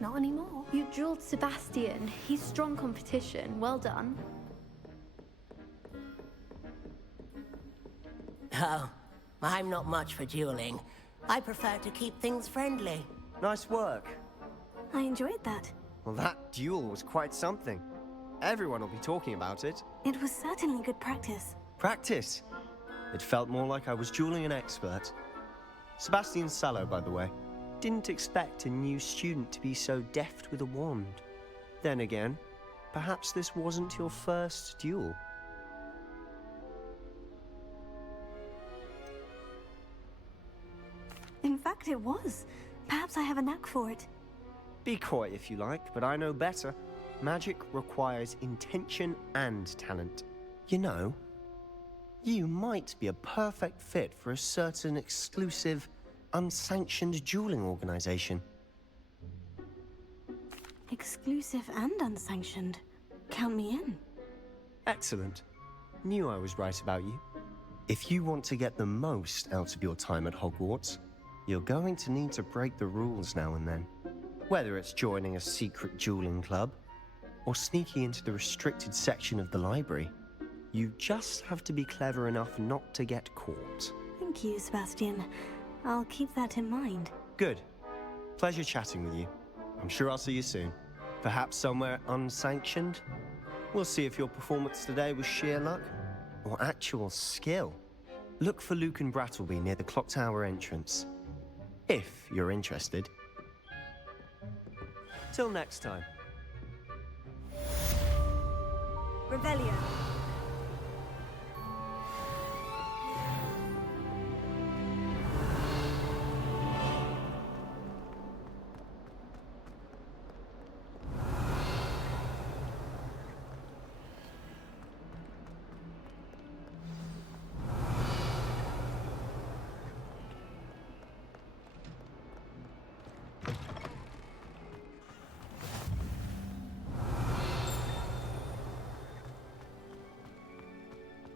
Not anymore. You drilled Sebastian. He's strong competition. Well done. Oh, I'm not much for dueling. I prefer to keep things friendly. Nice work. I enjoyed that. Well, that duel was quite something. Everyone will be talking about it. It was certainly good practice. Practice? It felt more like I was dueling an expert. Sebastian Sallow, by the way. Didn't expect a new student to be so deft with a wand. Then again, perhaps this wasn't your first duel. In fact, it was. Perhaps I have a knack for it. Be coy if you like, but I know better. Magic requires intention and talent. You know, you might be a perfect fit for a certain exclusive, unsanctioned dueling organization. Exclusive and unsanctioned. Count me in. Excellent. Knew I was right about you. If you want to get the most out of your time at Hogwarts, you're going to need to break the rules now and then. Whether it's joining a secret dueling club, or sneaking into the restricted section of the library, you just have to be clever enough not to get caught. Thank you, Sebastian. I'll keep that in mind. Good. Pleasure chatting with you. I'm sure I'll see you soon. Perhaps somewhere unsanctioned? We'll see if your performance today was sheer luck or actual skill. Look for Luke and Brattleby near the clock tower entrance. If you're interested. Till next time. Revelio.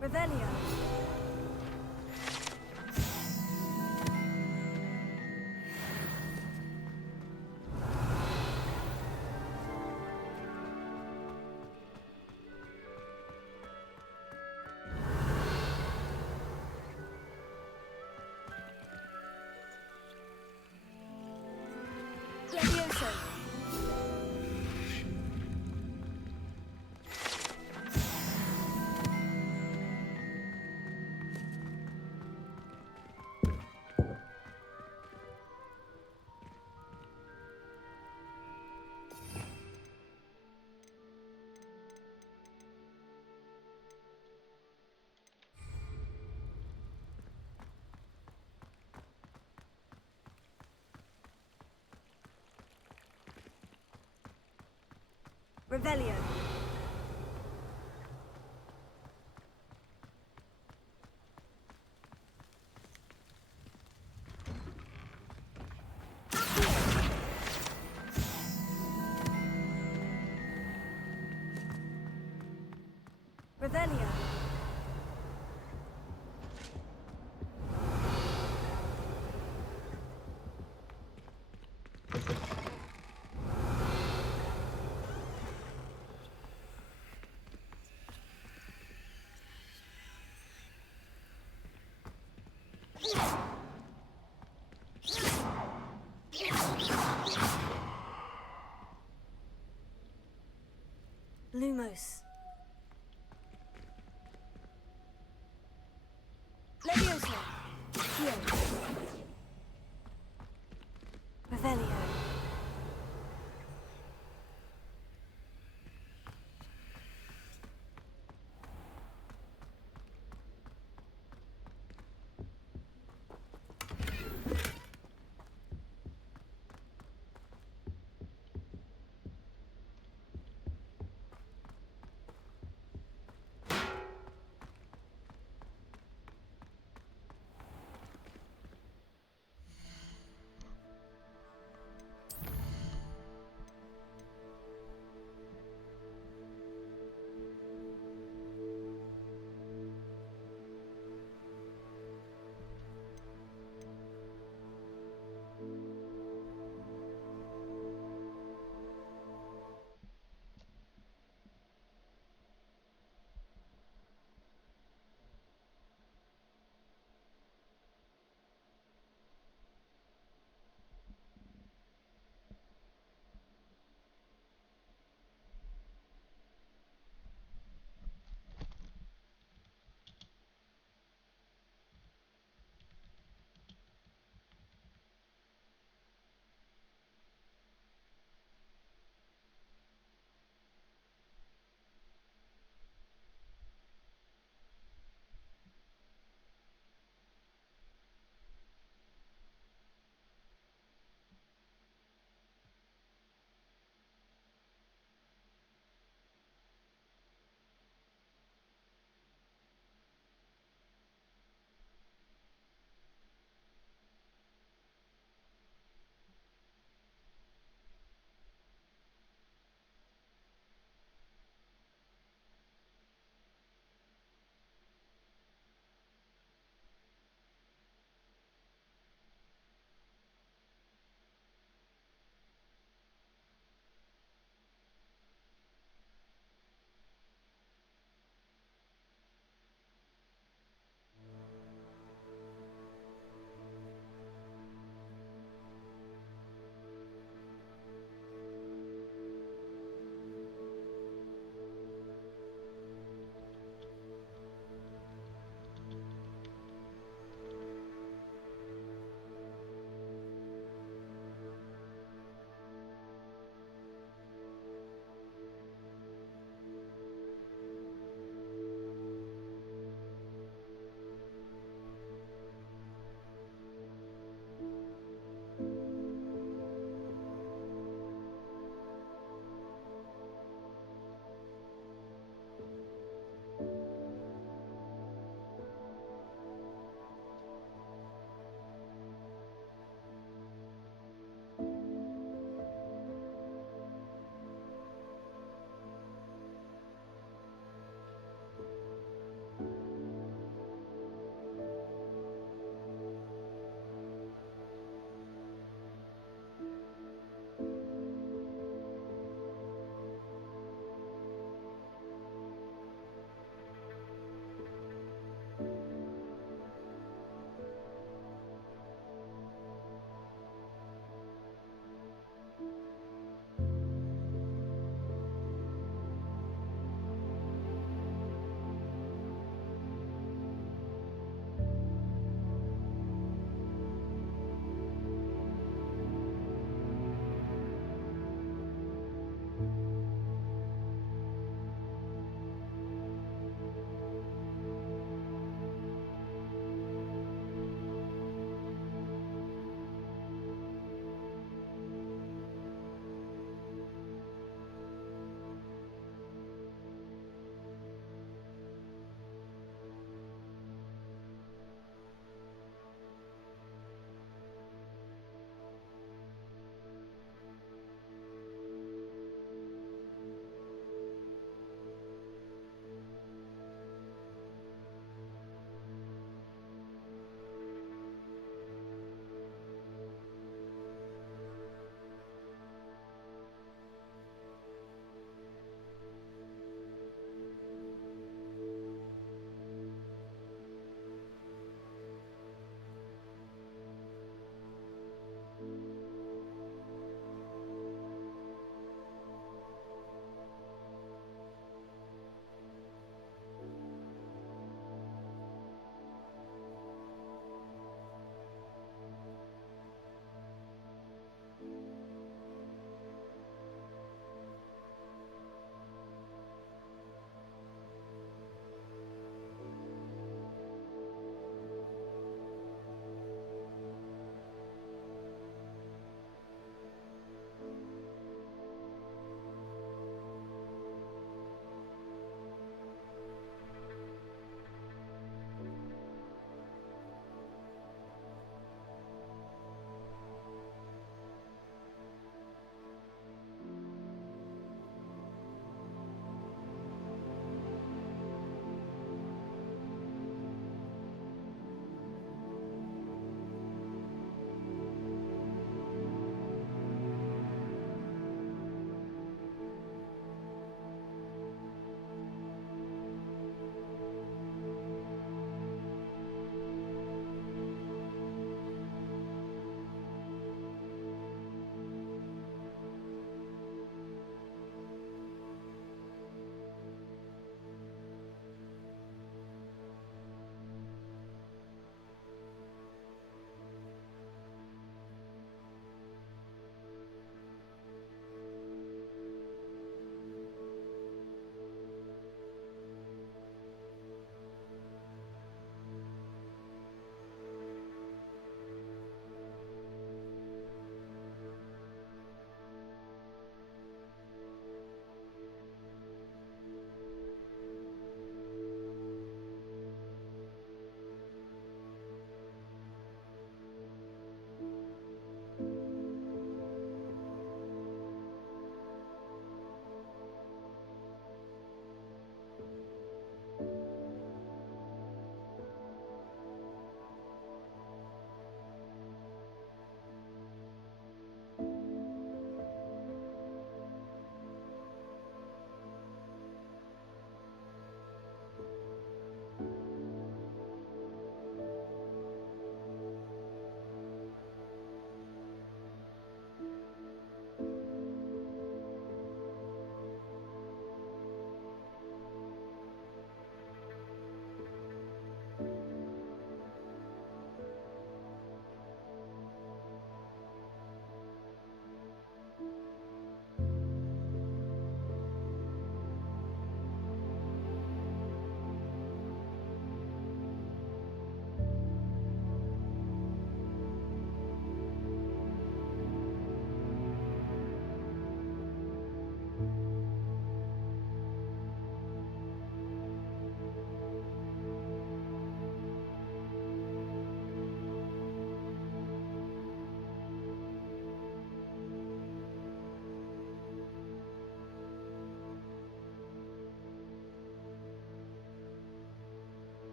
Revelio. Levioso. Revelio. Revelio. Lumos. Levioso. Heal. Revelio.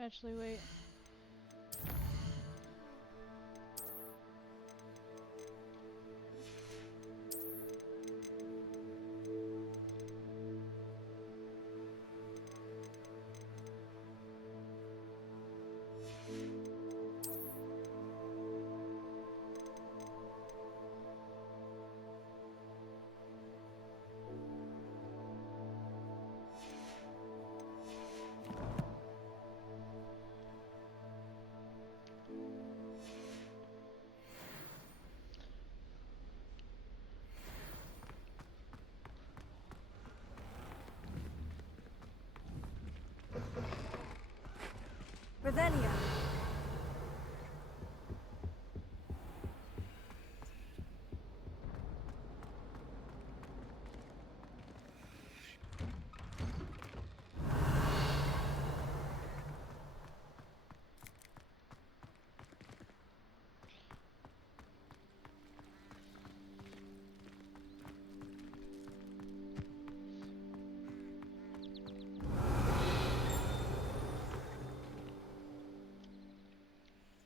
Actually, wait. Revelio.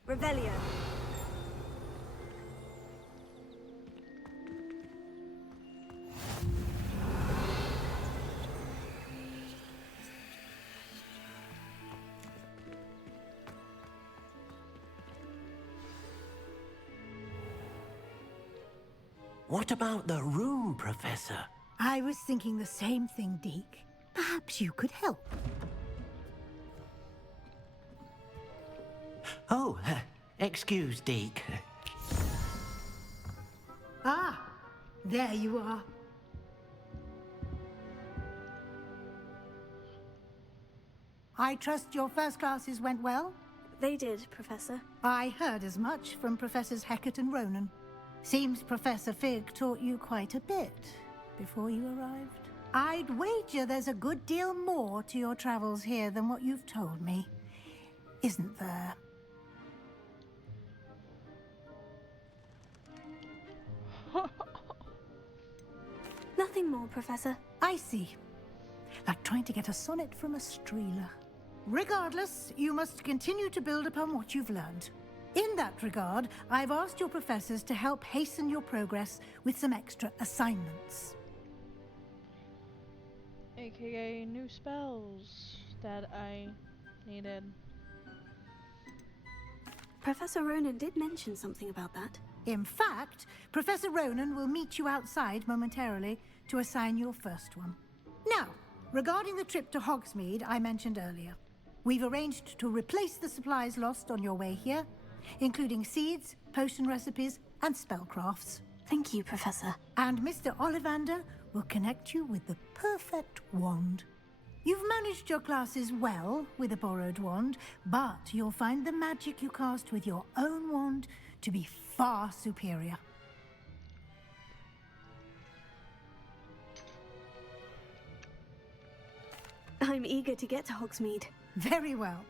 Revelio. What about the room, Professor? I was thinking the same thing, Deke. Perhaps you could help. Oh, excuse, Deke. Ah, there you are. I trust your first classes went well? They did, Professor. I heard as much from Professors Hecat and Ronan. Seems Professor Fig taught you quite a bit before you arrived. I'd wager there's a good deal more to your travels here than what you've told me. Isn't there? Nothing more, Professor. I see. Like trying to get a sonnet from a streeler. Regardless, you must continue to build upon what you've learned. In that regard, I've asked your professors to help hasten your progress with some extra assignments. AKA new spells that I needed. Professor Ronan did mention something about that. In fact, Professor Ronan will meet you outside momentarily to assign your first one. Now, regarding the trip to Hogsmeade I mentioned earlier, we've arranged to replace the supplies lost on your way here, including seeds, potion recipes, and spellcrafts. Thank you, Professor. And Mr. Ollivander will connect you with the perfect wand. You've managed your classes well with a borrowed wand, but you'll find the magic you cast with your own wand to be far superior. I'm eager to get to Hogsmeade. Very well.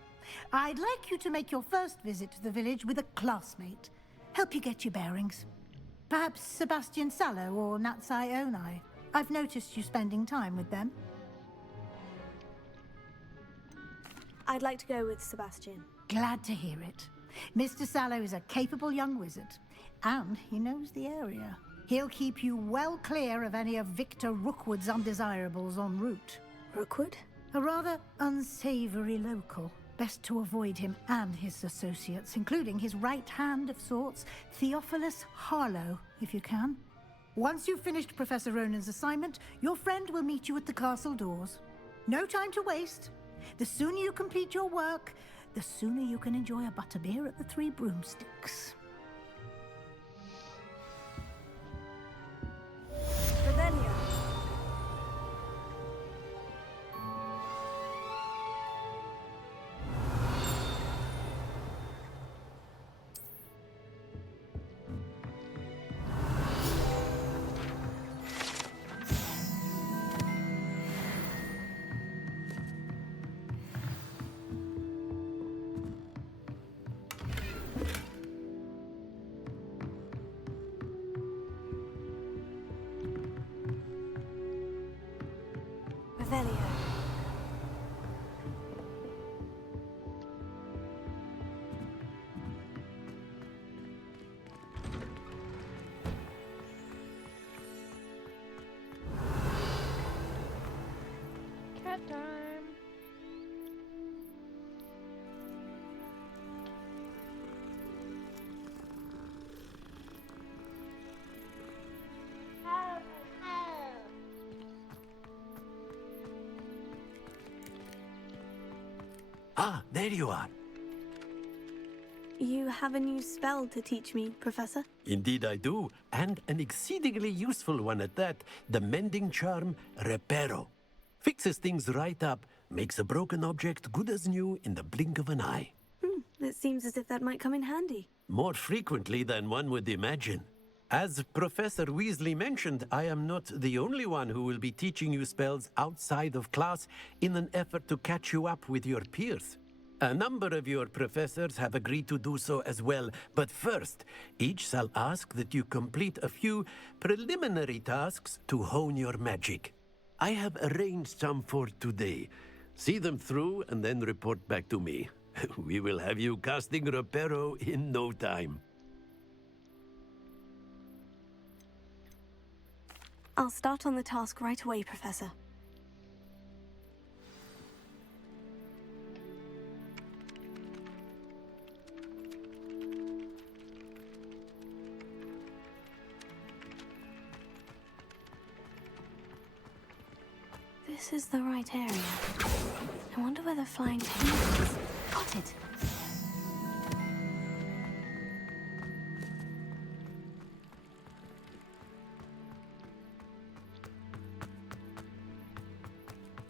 I'd like you to make your first visit to the village with a classmate. Help you get your bearings. Perhaps Sebastian Sallow or Natsai Onai. I've noticed you spending time with them. I'd like to go with Sebastian. Glad to hear it. Mr. Sallow is a capable young wizard, and he knows the area. He'll keep you well clear of any of Victor Rookwood's undesirables en route. Rookwood? A rather unsavory local. Best to avoid him and his associates, including his right hand of sorts, Theophilus Harlow, if you can. Once you've finished Professor Ronan's assignment, your friend will meet you at the castle doors. No time to waste. The sooner you complete your work, the sooner you can enjoy a butterbeer at the Three Broomsticks. Revelio. Revelio. Cat time. Ah, there you are. You have a new spell to teach me, Professor? Indeed I do, and an exceedingly useful one at that. The mending charm, Reparo. Fixes things right up, makes a broken object good as new in the blink of an eye. It seems as if that might come in handy. More frequently than one would imagine. As Professor Weasley mentioned, I am not the only one who will be teaching you spells outside of class in an effort to catch you up with your peers. A number of your professors have agreed to do so as well, but first, each shall ask that you complete a few preliminary tasks to hone your magic. I have arranged some for today. See them through and then report back to me. We will have you casting Reparo in no time. I'll start on the task right away, Professor. This is the right area. I wonder where the flying pig is. Got it!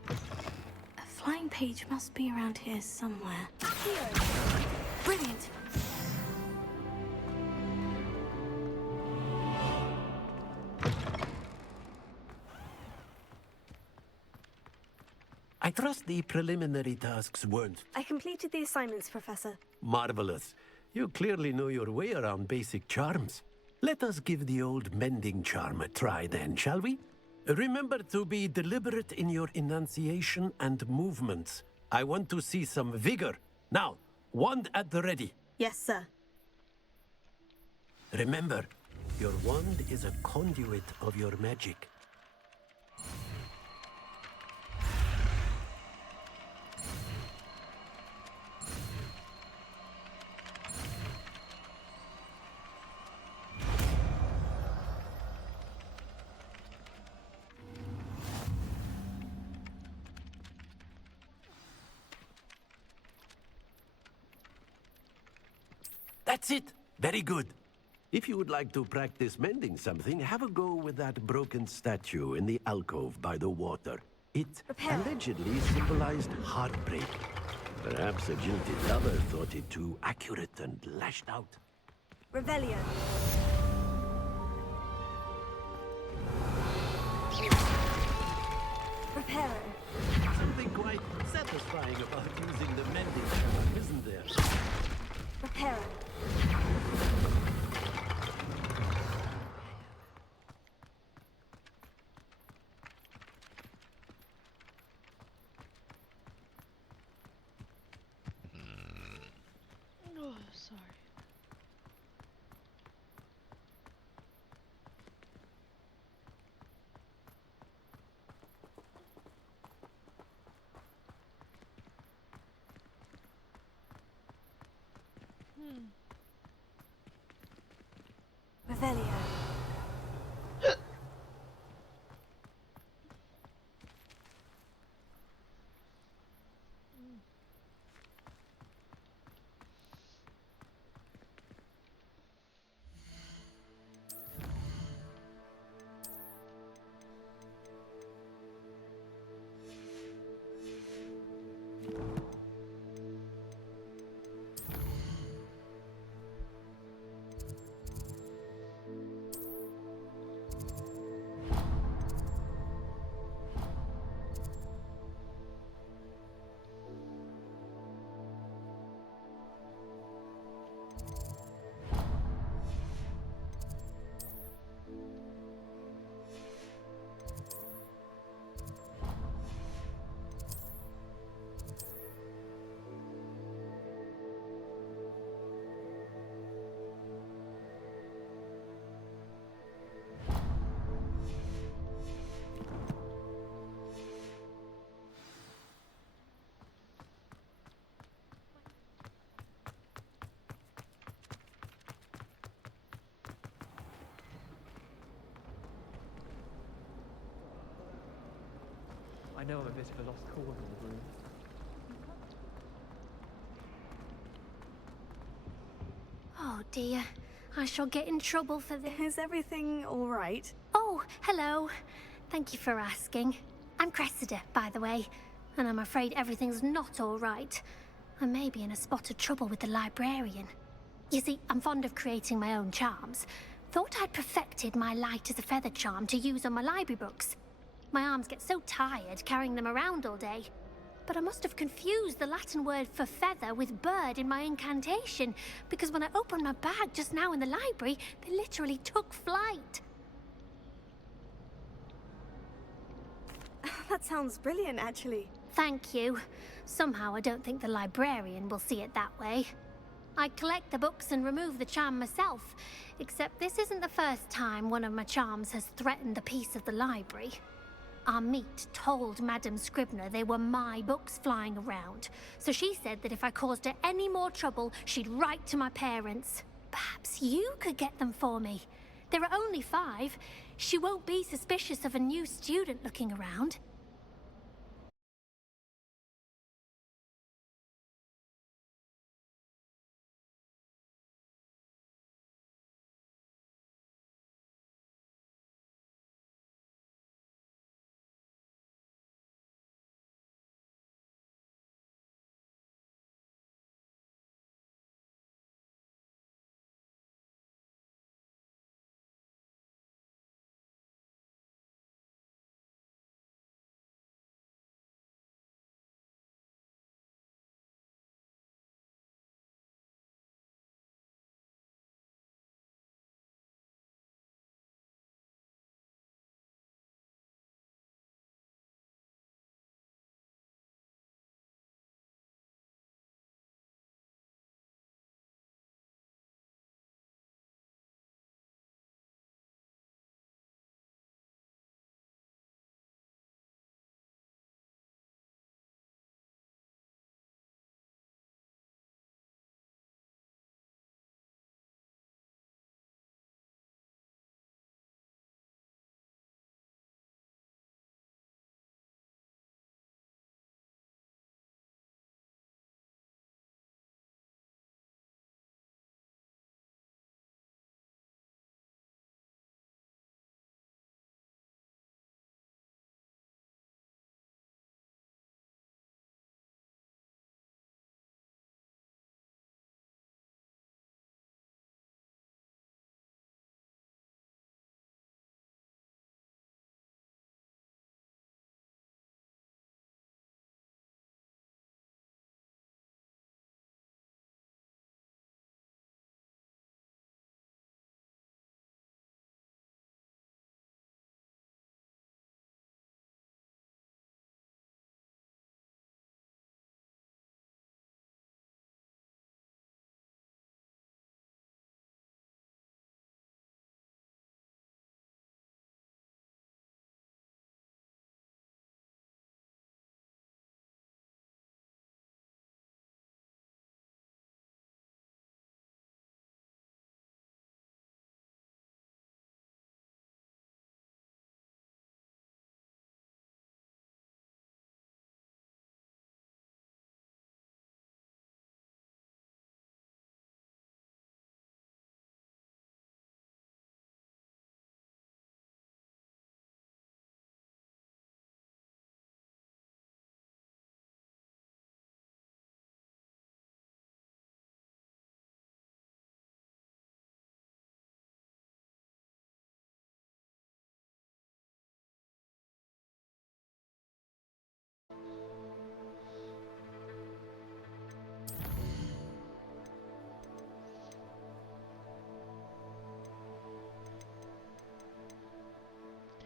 A flying page must be around here somewhere. Here! Brilliant! I trust the preliminary tasks weren't I completed the assignments, Professor. marvelous. You clearly know your way around basic charms. Let us give the old mending charm a try then, shall we? Remember to be deliberate in your enunciation and movements. I want to see some vigor. Now, wand at the ready. Yes, sir. Remember, your wand is a conduit of your magic. That's it! Very good. If you would like to practice mending something, have a go with that broken statue in the alcove by the water. It allegedly symbolized heartbreak. Perhaps a jilted lover thought it too accurate and lashed out. Revelio. Reparo. Something quite satisfying about using the mending charm, isn't there? Reparo. sorry. Revelio. I know I'm a bit of a lost cause in the room. Oh dear, I shall get in trouble for this. Is everything all right? Oh, hello. Thank you for asking. I'm Cressida, by the way, and I'm afraid everything's not all right. I may be in a spot of trouble with the librarian. You see, I'm fond of creating my own charms. Thought I'd perfected my light as a feather charm to use on my library books. My arms get so tired carrying them around all day. But I must have confused the Latin word for feather with bird in my incantation, because when I opened my bag just now in the library, they literally took flight. That sounds brilliant, actually. Thank you. Somehow I don't think the librarian will see it that way. I collect the books and remove the charm myself, except this isn't the first time one of my charms has threatened the peace of the library. Our meet told Madame Scribner they were my books flying around, so she said that if I caused her any more trouble, she'd write to my parents. Perhaps you could get them for me. There are only 5. She won't be suspicious of a new student looking around.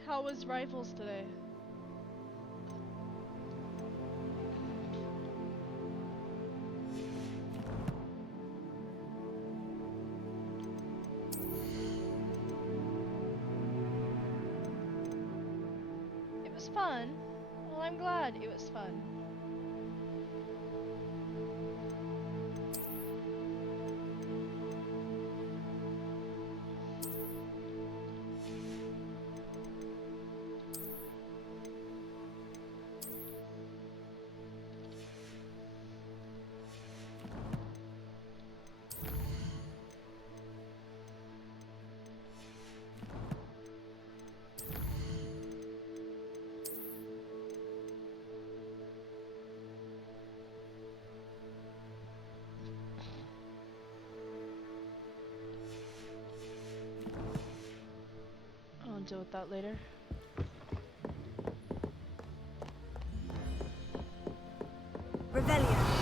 How was rifles today? It was fun. Well, I'm glad it was fun. I'll deal with that later. Revelio.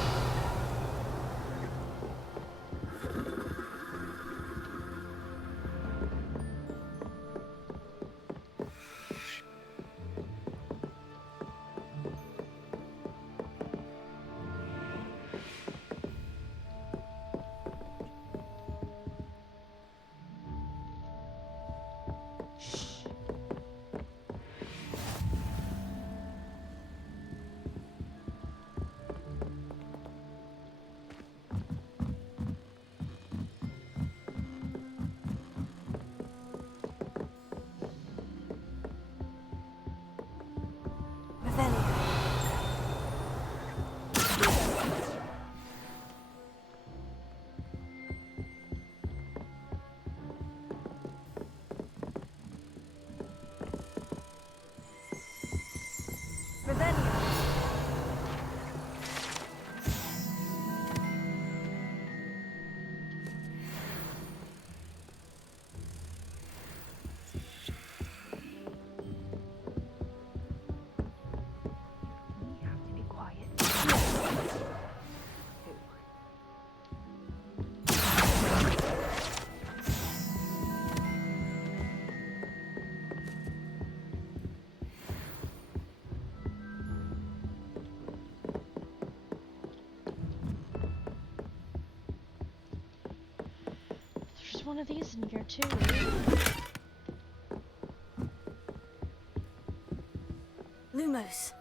There's one of these in here too. Lumos.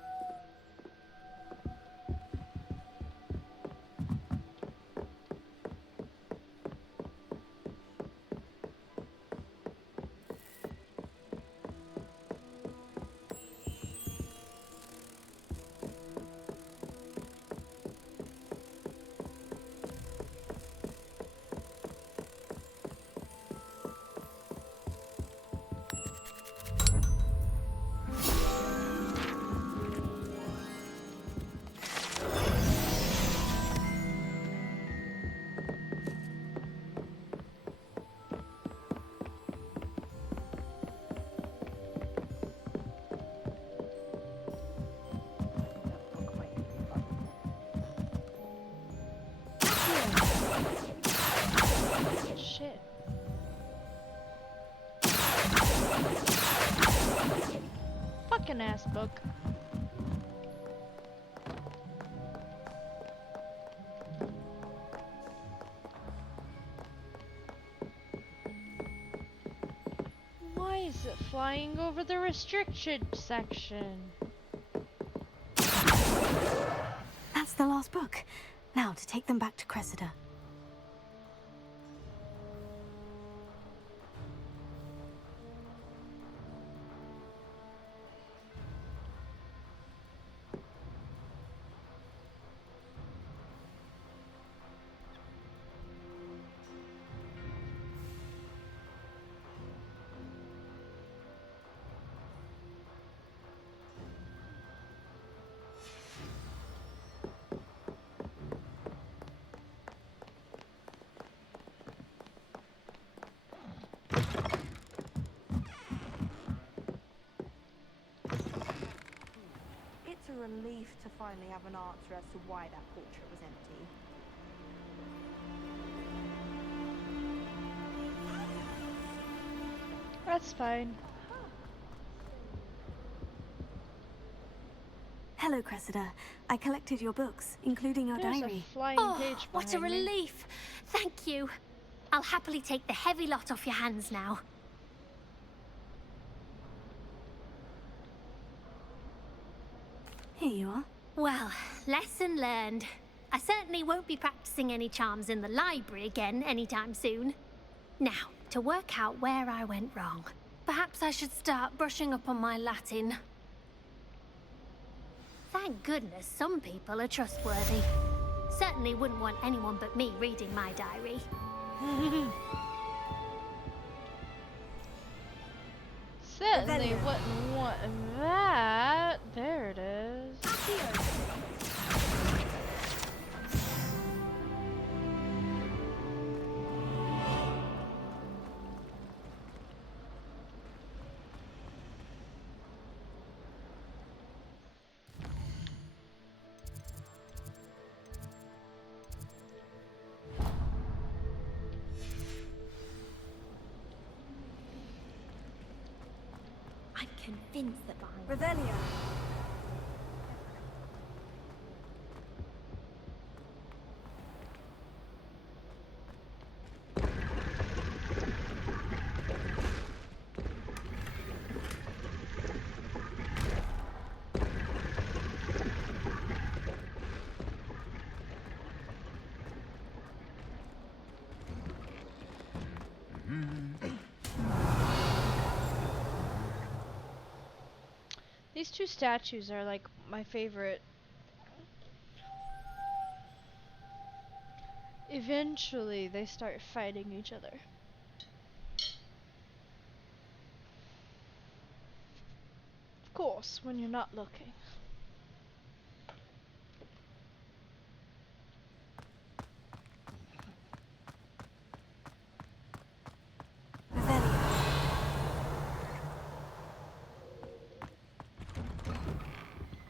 Shit. Fucking ass book. Why is it flying over the restricted section? That's the last book. Now to take them back to Cressida. It's a relief to finally have an answer as to why that portrait was empty. That's fine. Hello, Cressida. I collected your books, including your There's diary. a flying page What a behind me. relief! Thank you. I'll happily take the heavy lot off your hands now. Here you are. Well, lesson learned. I certainly won't be practicing any charms in the library again anytime soon. Now, to work out where I went wrong. Perhaps I should start brushing up on my Latin. Thank goodness some people are trustworthy. Certainly wouldn't want anyone but me reading my diary. Certainly wouldn't want that. There it is. I'm convinced that behind Revelio. These two statues are like my favorite. Eventually, they start fighting each other. Of course, when you're not looking.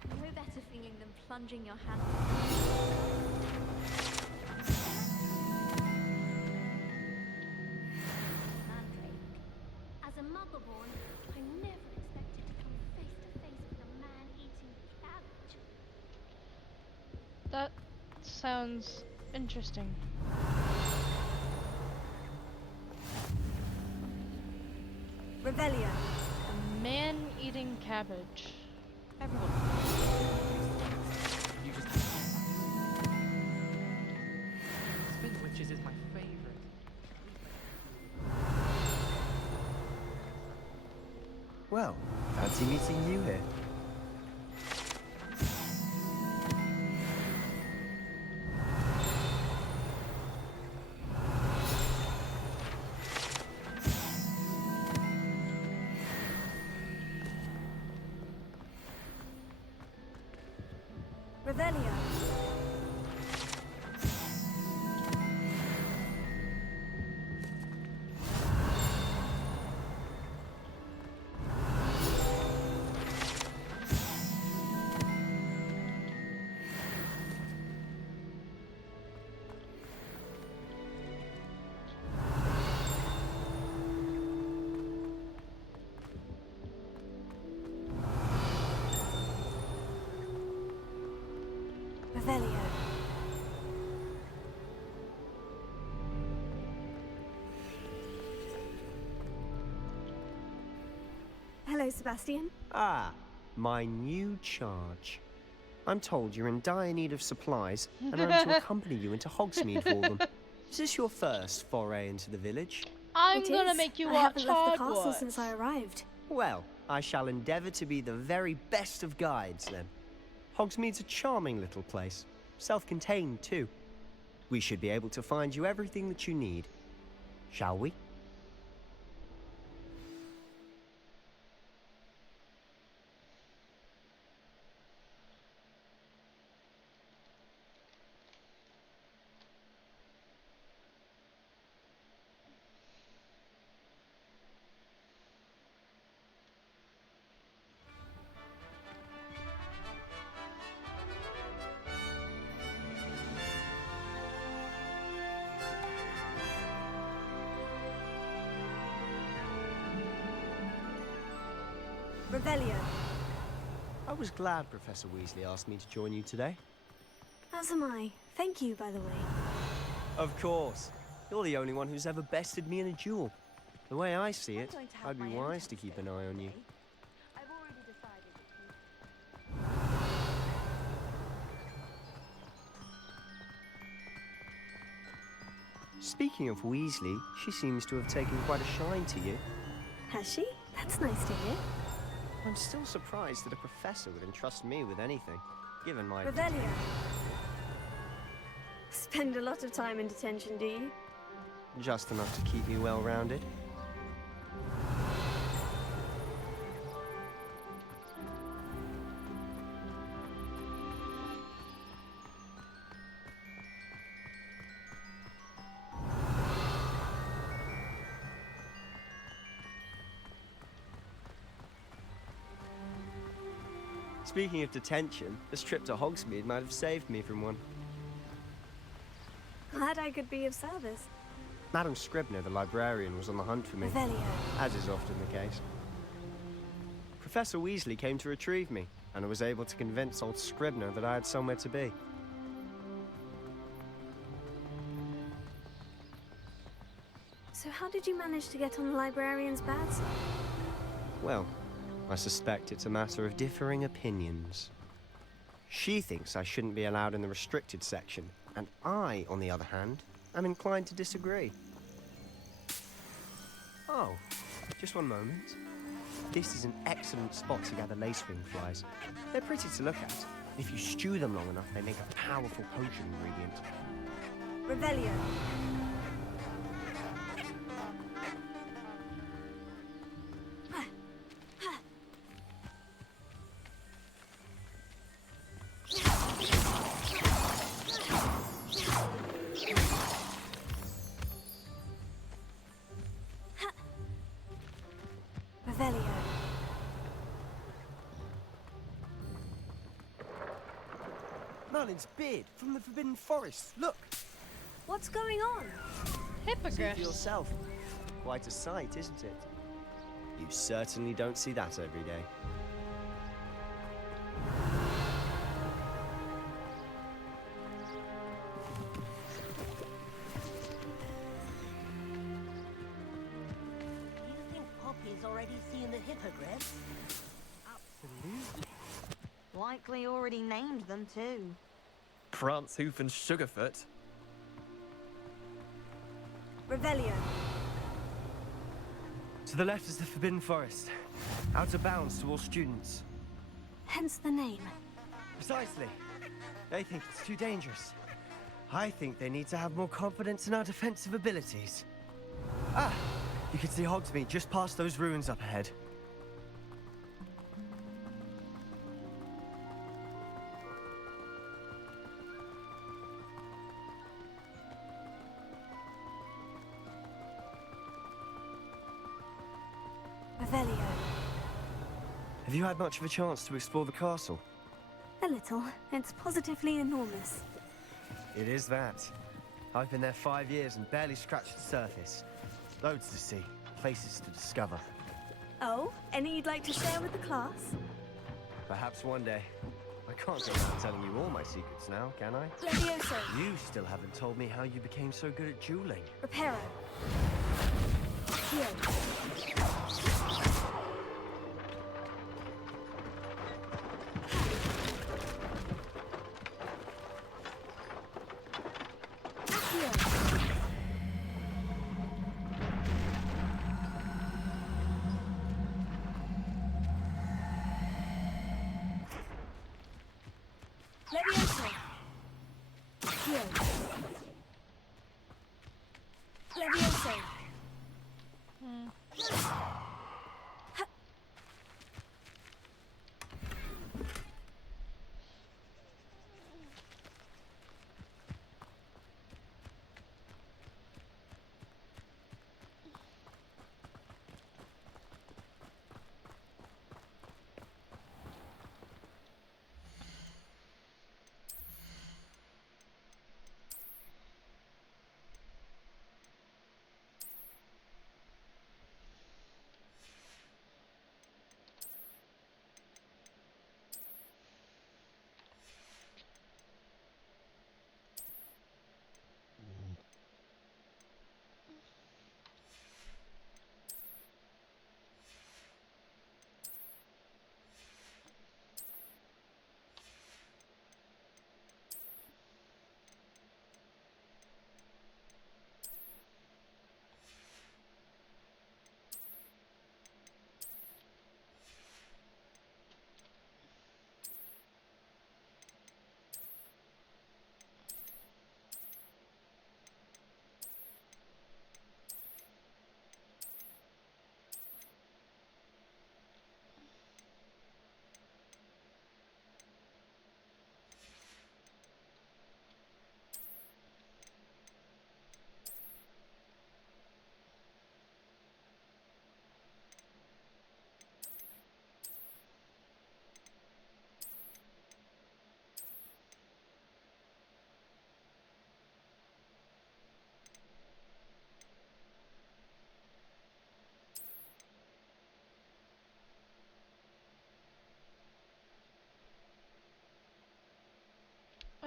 No better feeling than plunging your hand. As a motherborn, I never expected to come face to face with a man eating cabbage. That sounds interesting. Revelio. A man eating cabbage. Everyone. You just Spin Witches is my favorite. Well, fancy meeting you here. Revelio. Revelio. Hello, Sebastian. Ah, my new charge. I'm told you're in dire need of supplies, and I'm to accompany you into Hogsmeade for them. Is this your first foray into the village? I'm It gonna is. make you I watch haven't left the castle Hogwarts. since I arrived. Well, I shall endeavour to be the very best of guides, then. Hogsmeade's a charming little place. Self-contained, too. We should be able to find you everything that you need. Shall we? Revelio. was glad Professor Weasley asked me to join you today. As am I. Thank you, by the way. Of course. You're the only one who's ever bested me in a duel. The way I see it, I'd be wise to keep an eye on you. I've already decided Speaking of Weasley, she seems to have taken quite a shine to you. Has she? That's nice to hear. I'm still surprised that a professor would entrust me with anything, given my... Revelio. Spend a lot of time in detention, do you? Just enough to keep me well-rounded. Speaking of detention, this trip to Hogsmeade might have saved me from one. Glad I could be of service. Madam Scribner, the librarian, was on the hunt for me. Revelio. As is often the case. Professor Weasley came to retrieve me, and I was able to convince old Scribner that I had somewhere to be. So how did you manage to get on the librarian's bad side? Well, I suspect it's a matter of differing opinions. She thinks I shouldn't be allowed in the restricted section, and I, on the other hand, am inclined to disagree. Oh, just one moment. This is an excellent spot to gather lacewing flies. They're pretty to look at. If you stew them long enough, they make a powerful potion ingredient. Revelio. Revelio. Merlin's beard from the Forbidden Forest. Look! What's going on? See for yourself. Quite a sight, isn't it? You certainly don't see that every day. You think Poppy's already seen the hippogriffs? Absolutely. Likely already named them too. Prance, Hoof, and Sugarfoot. Revelio. To the left is the Forbidden Forest. Out of bounds to all students. Hence the name. Precisely. They think it's too dangerous. I think they need to have more confidence in our defensive abilities. Ah! You can see Hogsmeade just past those ruins up ahead. Revelio. Have you had much of a chance to explore the castle? A little. It's positively enormous. It is that. I've been there 5 years and barely scratched the surface. Loads to see, places to discover. Oh, any you'd like to share with the class? Perhaps one day. I can't go around telling you all my secrets now, can I? Levioso. You still haven't told me how you became so good at dueling. Reparo. Here. Levioso. Here. Levioso.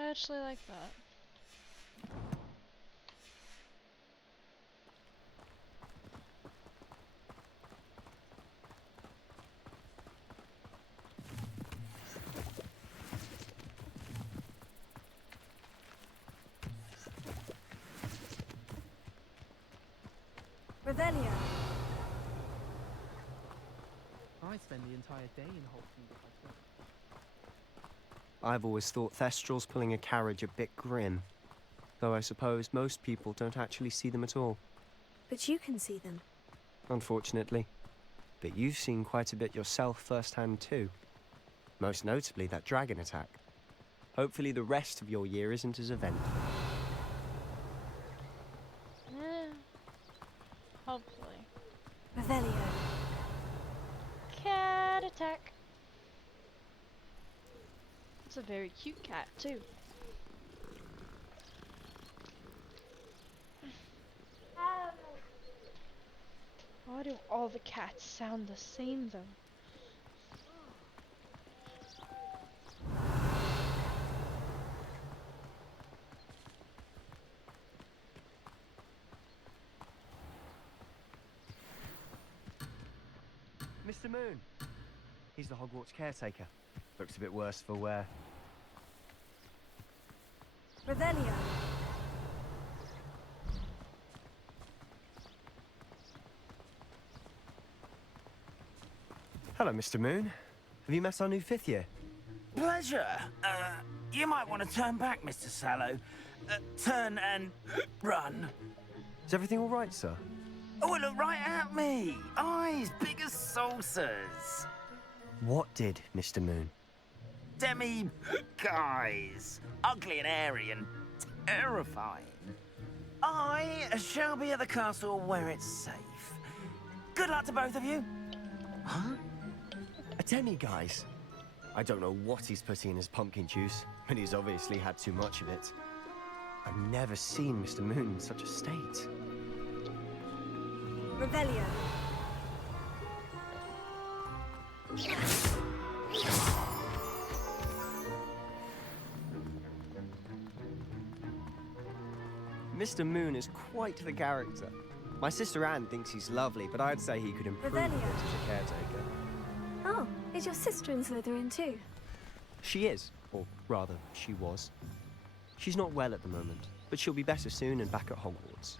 I actually like that. Revelio. I'd spend the entire day in Hogsmeade if I could. I've always thought Thestrals pulling a carriage a bit grim, though I suppose most people don't actually see them at all. But you can see them. Unfortunately. But you've seen quite a bit yourself firsthand too. Most notably that dragon attack. Hopefully the rest of your year isn't as eventful. Hopefully. Revelio. Cat attack. It's a very cute cat too. Why do all the cats sound the same though? Mr. Moon. He's the Hogwarts caretaker. Looks a bit worse for wear. Revelio. Hello, Mr. Moon. Have you met our new 5th year? Pleasure. You might want to turn back, Mr. Sallow. Turn and run. Is everything all right, sir? Oh, look right at me. Eyes big as saucers. What did, Mr. Moon? Demi guys. Ugly and airy and terrifying. I shall be at the castle where it's safe. Good luck to both of you. Huh? A demi-guise? I don't know what he's putting in his pumpkin juice, but he's obviously had too much of it. I've never seen Mr. Moon in such a state. Revelio. Mr. Moon is quite the character. My sister Anne thinks he's lovely, but I'd say he could improve a bit Revelio. as a caretaker. Oh, is your sister in Slytherin too? She is, or rather, she was. She's not well at the moment, but she'll be better soon and back at Hogwarts.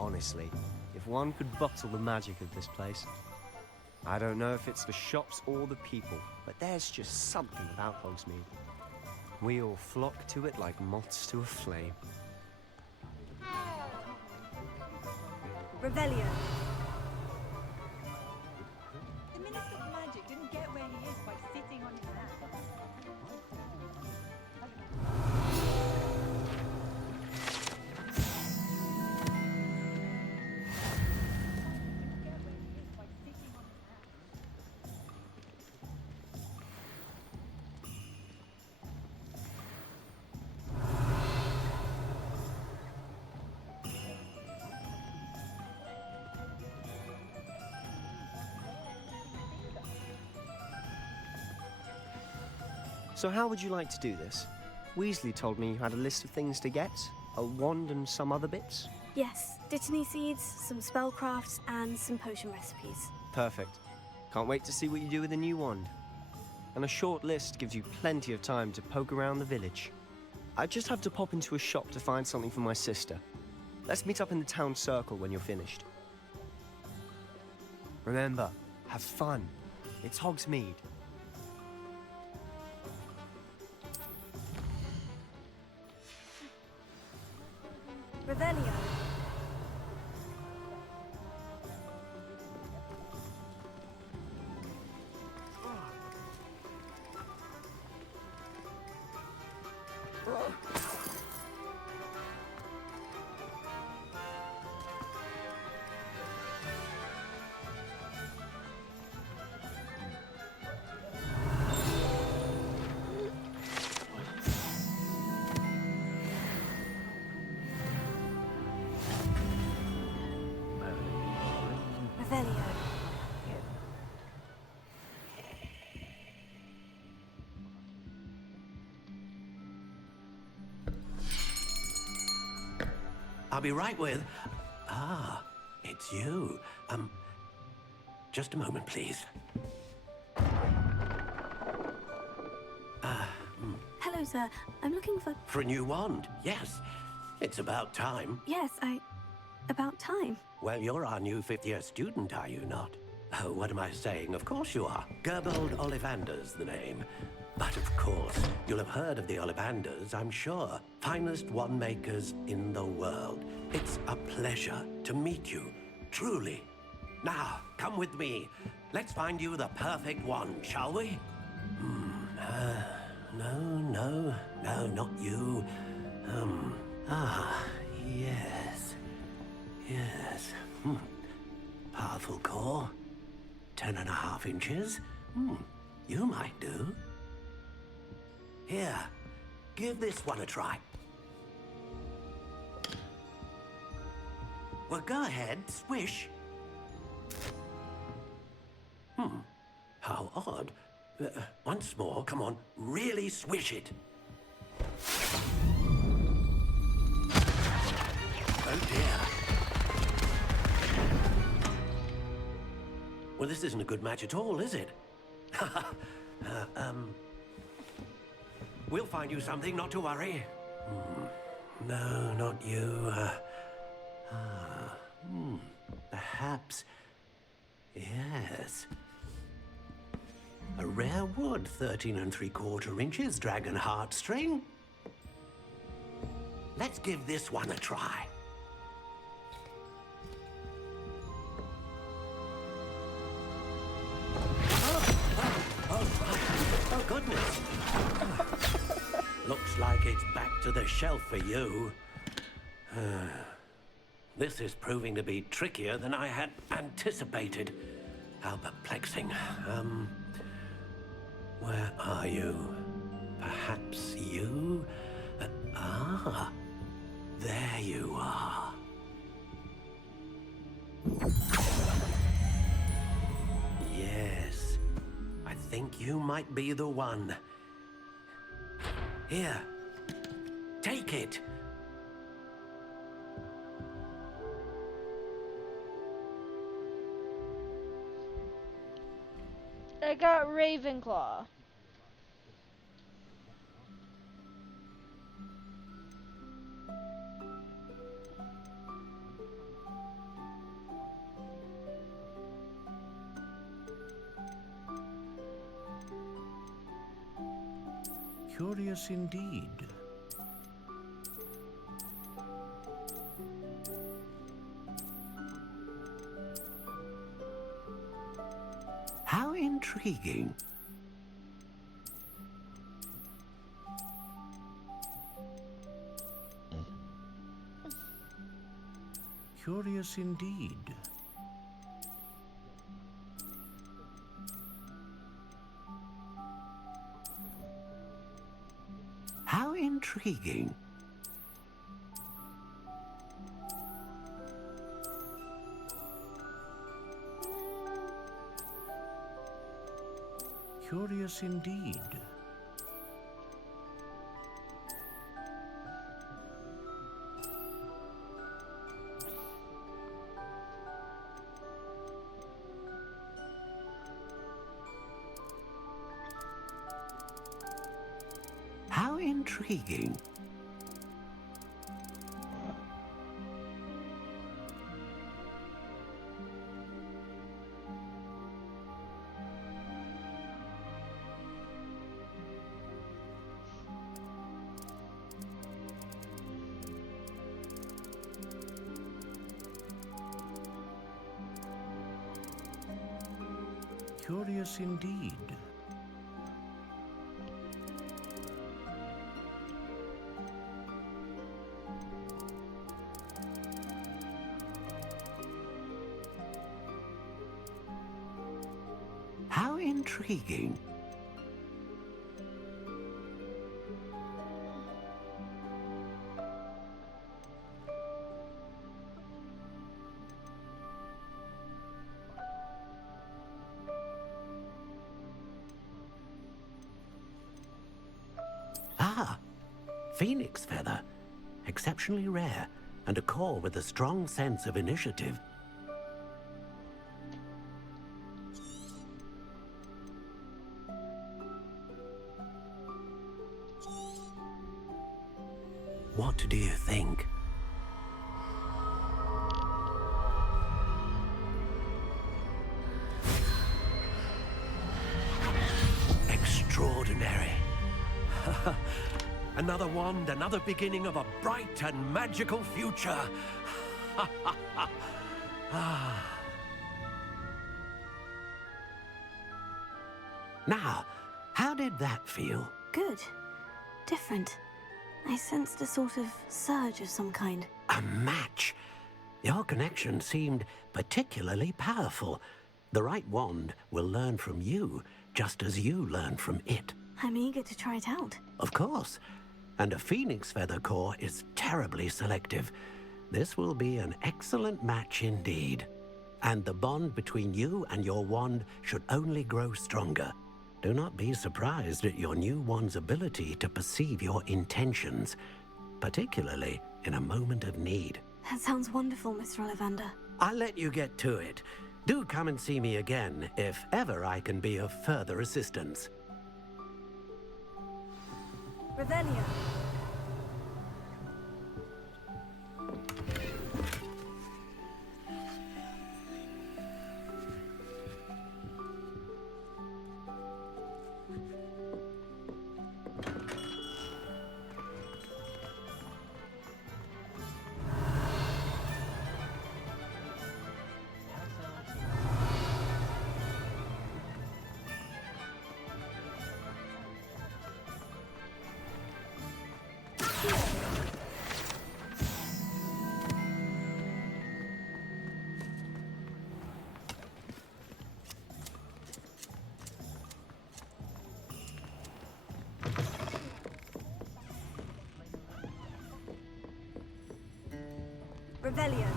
Honestly, if one could bottle the magic of this place. I don't know if it's the shops or the people, but there's just something about Hogsmeade. We all flock to it like moths to a flame. Revelio. The Minister of Magic didn't get where he is by sitting on his hand. So how would you like to do this? Weasley told me you had a list of things to get, a wand and some other bits. Yes, Dittany seeds, some spellcrafts, and some potion recipes. Perfect. Can't wait to see what you do with the new wand. And a short list gives you plenty of time to poke around the village. I just have to pop into a shop to find something for my sister. Let's meet up in the town circle when you're finished. Remember, have fun. It's Hogsmeade. Revelio. I'll be right with... Ah, it's you. Just a moment, please. Hello, sir. I'm looking for... For a new wand, yes. It's about time. Yes, about time. Well, you're our new fifth-year student, are you not? Oh, what am I saying? Of course you are. Gerbold Ollivander's the name. But of course, you'll have heard of the Ollivanders, I'm sure. Finest wand makers in the world. It's a pleasure to meet you, truly. Now, come with me. Let's find you the perfect wand, shall we? No, not you. Yes. Yes. Powerful core. 10.5 inches. You might do. Here, give this one a try. Well, go ahead, swish. How odd. Once more, come on, really swish it. Oh dear. Well, this isn't a good match at all, is it? We'll find you something, not to worry. No, not you. Perhaps... Yes. A rare wood, 13 3/4 inches, dragon heartstring. Let's give this one a try. Oh, goodness. Looks like it's back to the shelf for you. This is proving to be trickier than I had anticipated. How perplexing. Where are you? Perhaps you? There you are. Yes, I think you might be the one. Here, take it. I got Ravenclaw. Curious indeed. How intriguing. Curious indeed. How intriguing. Curious indeed. How intriguing. Curious indeed. How intriguing. Ah, phoenix feather. Exceptionally rare. and a core with a strong sense of initiative. What do you think? Extraordinary. Another wand, another beginning of a bright and magical future. Now, how did that feel? Good. Different. I sensed a sort of surge of some kind. A match? Your connection seemed particularly powerful. The right wand will learn from you, just as you learn from it. I'm eager to try it out. Of course. And a phoenix feather core is terribly selective. This will be an excellent match indeed. And the bond between you and your wand should only grow stronger. Do not be surprised at your new wand's ability to perceive your intentions, particularly in a moment of need. That sounds wonderful, Mr. Ollivander. I'll let you get to it. Do come and see me again if ever I can be of further assistance. Revelio. Revelio.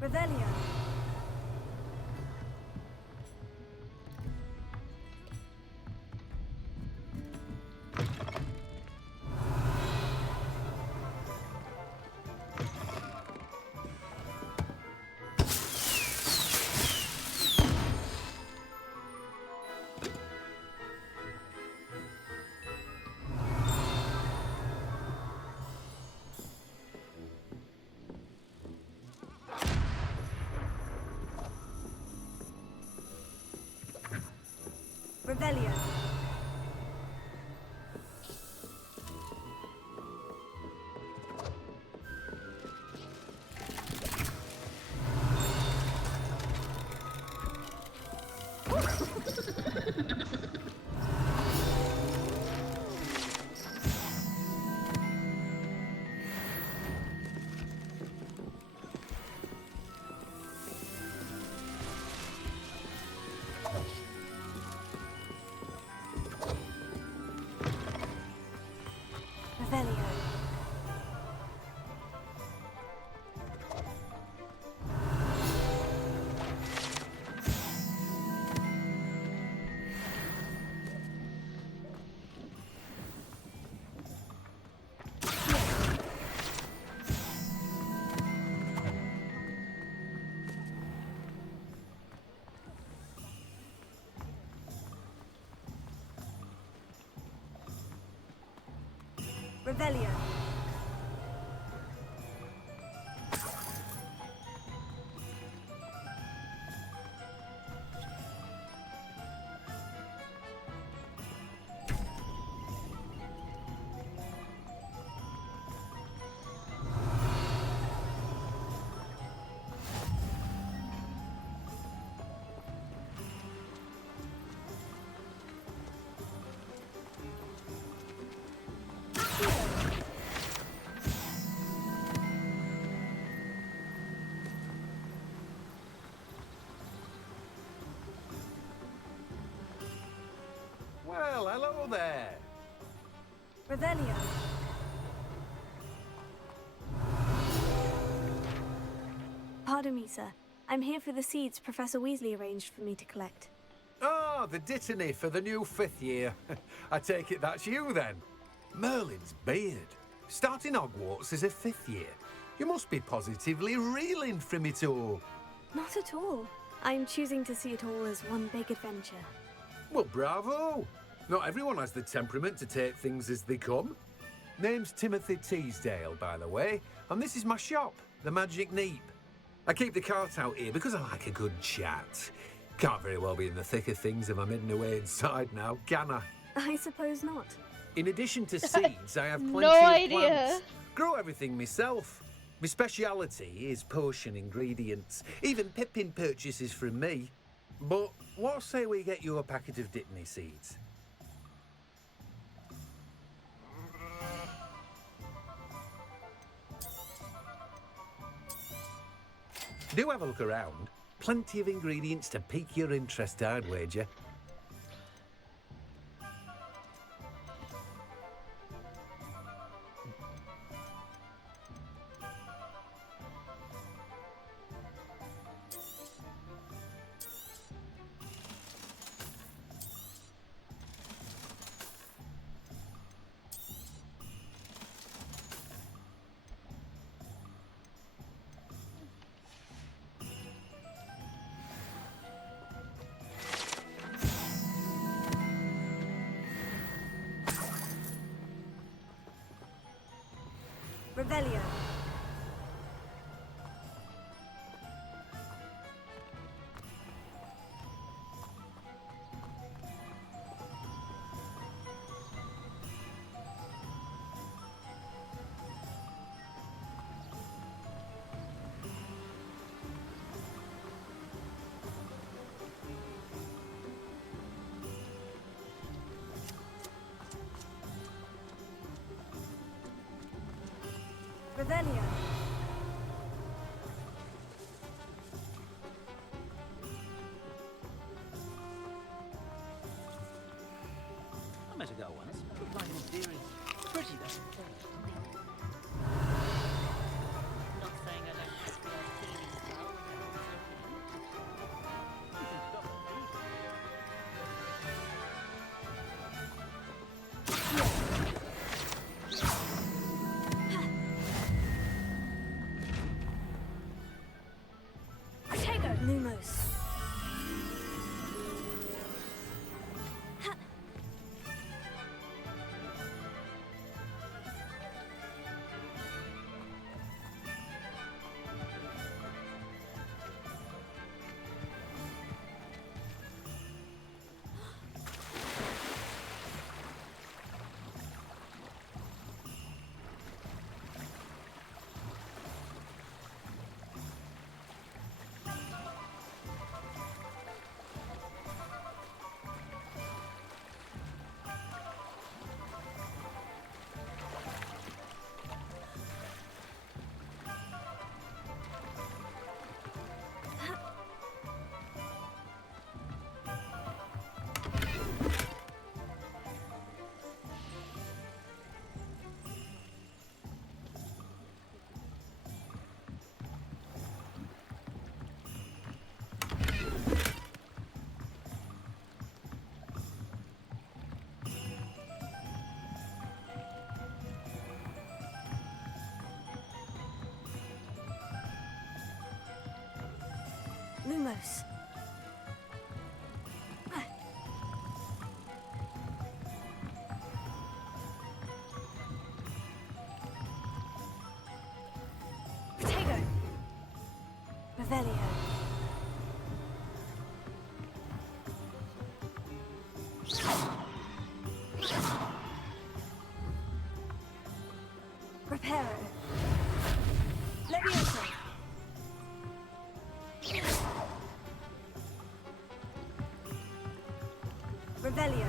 Revelio. Revelio. Revelio. Well, hello there. Revelio. Pardon me, sir. I'm here for the seeds Professor Weasley arranged for me to collect. Ah, the dittany for the new 5th year. I take it that's you then. Merlin's beard. Starting Hogwarts as a 5th year. You must be positively reeling from it all. Not at all. I'm choosing to see it all as one big adventure. Well, bravo. Not everyone has the temperament to take things as they come. Name's Timothy Teasdale, by the way, and this is my shop, the Magic Neep. I keep the cart out here because I like a good chat. Can't very well be in the thick of things if I'm hidden away inside now, can I? I suppose not. In addition to seeds, I have plenty No of idea. plants. Grow everything myself. My speciality is potion ingredients. Even Pippin purchases from me. But what say we get you a packet of Dittany seeds? Do have a look around. Plenty of ingredients to pique your interest, I'd wager. Revelio. Revelio. I met a girl once, but like an theory. Pretty though. Not saying I don't have your feelings well. You can stop at these. Lumos. Lumos. Revelio. Reparo. Levioso. Revelio.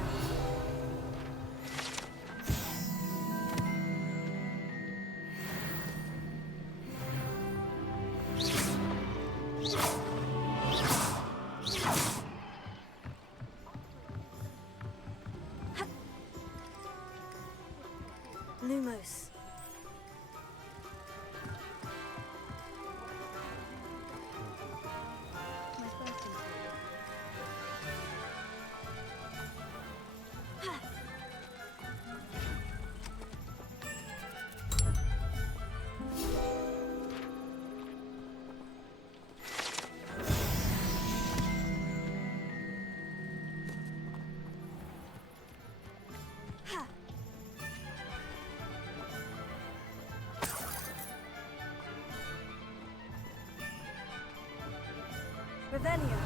Lumos. My first instinct. Revelio.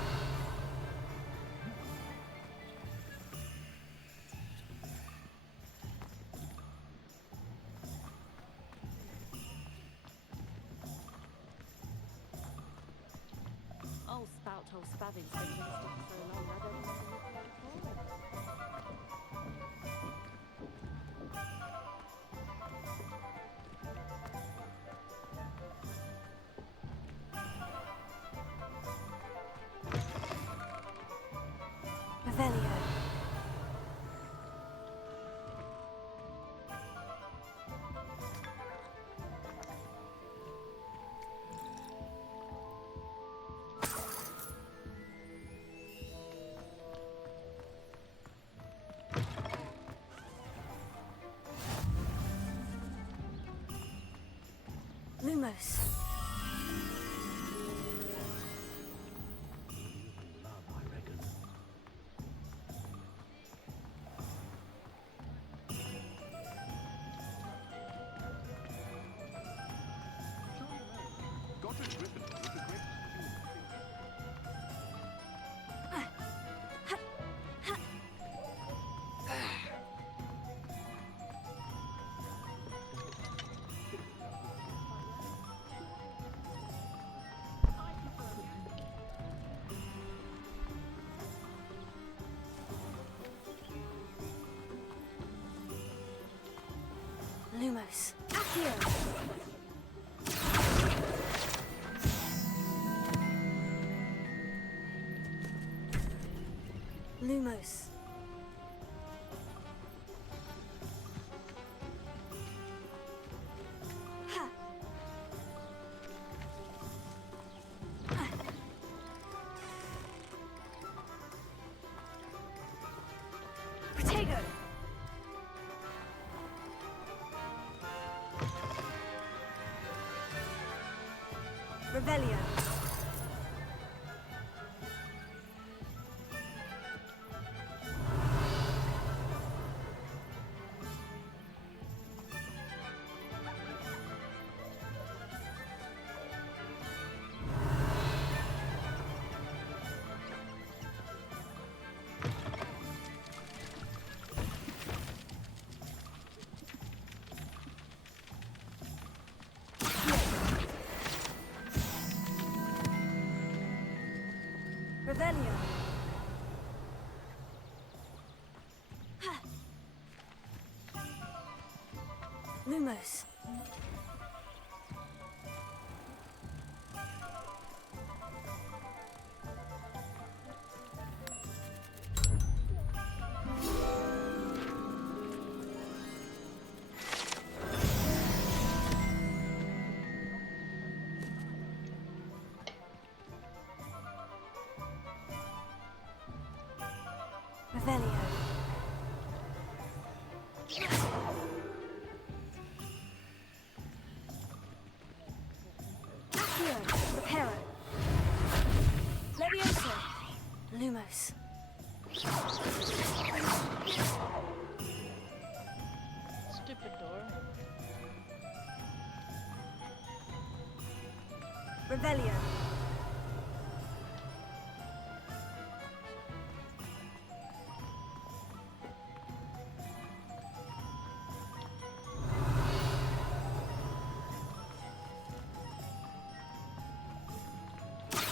Old spout told Spavin's been wasted for so long, I don't even know what to call him. Revelio. Lumos. Lumos. Accio. Lumos. Ha. Protego. Revelio. Revelio. Ha. Lumos. Revelio. Accio. Reparo. Levioso. Lumos. Stupid door. Revelio.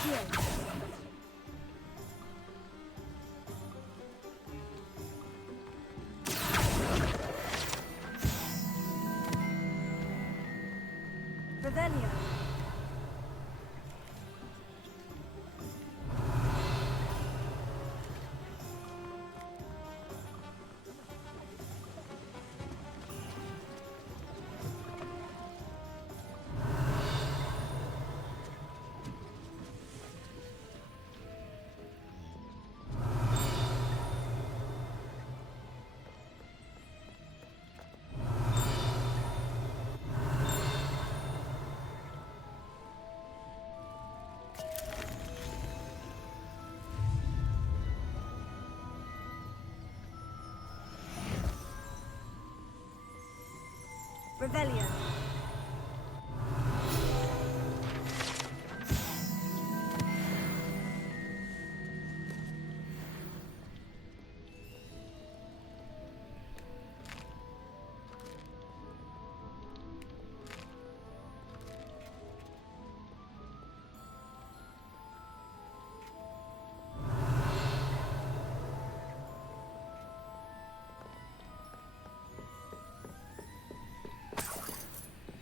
Accio. Revelio. Revelio.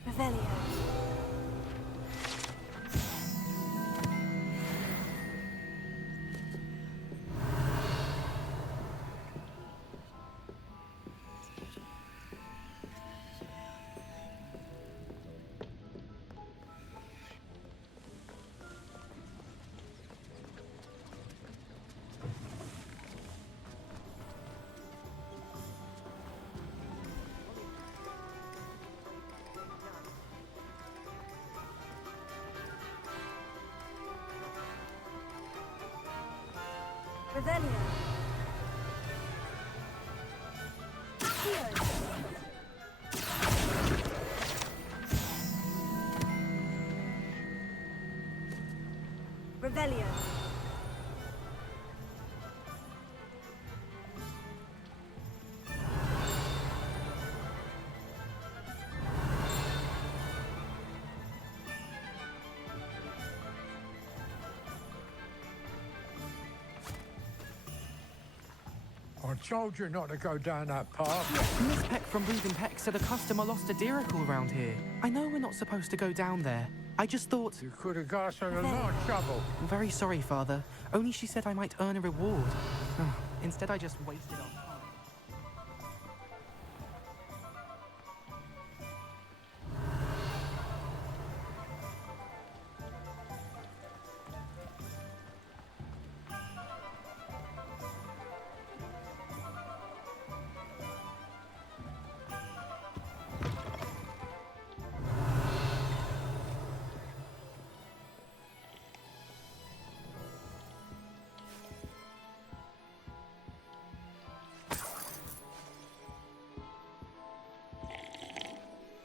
Revelio. Revelio. Accio. Revelio. I told you not to go down that path. Miss Peck from Breathing Peck said a customer lost a deeracle around here. I know we're not supposed to go down there. I just thought... You could have got us in a lot of trouble. I'm very sorry, Father. Only she said I might earn a reward. Instead, I just wasted our time.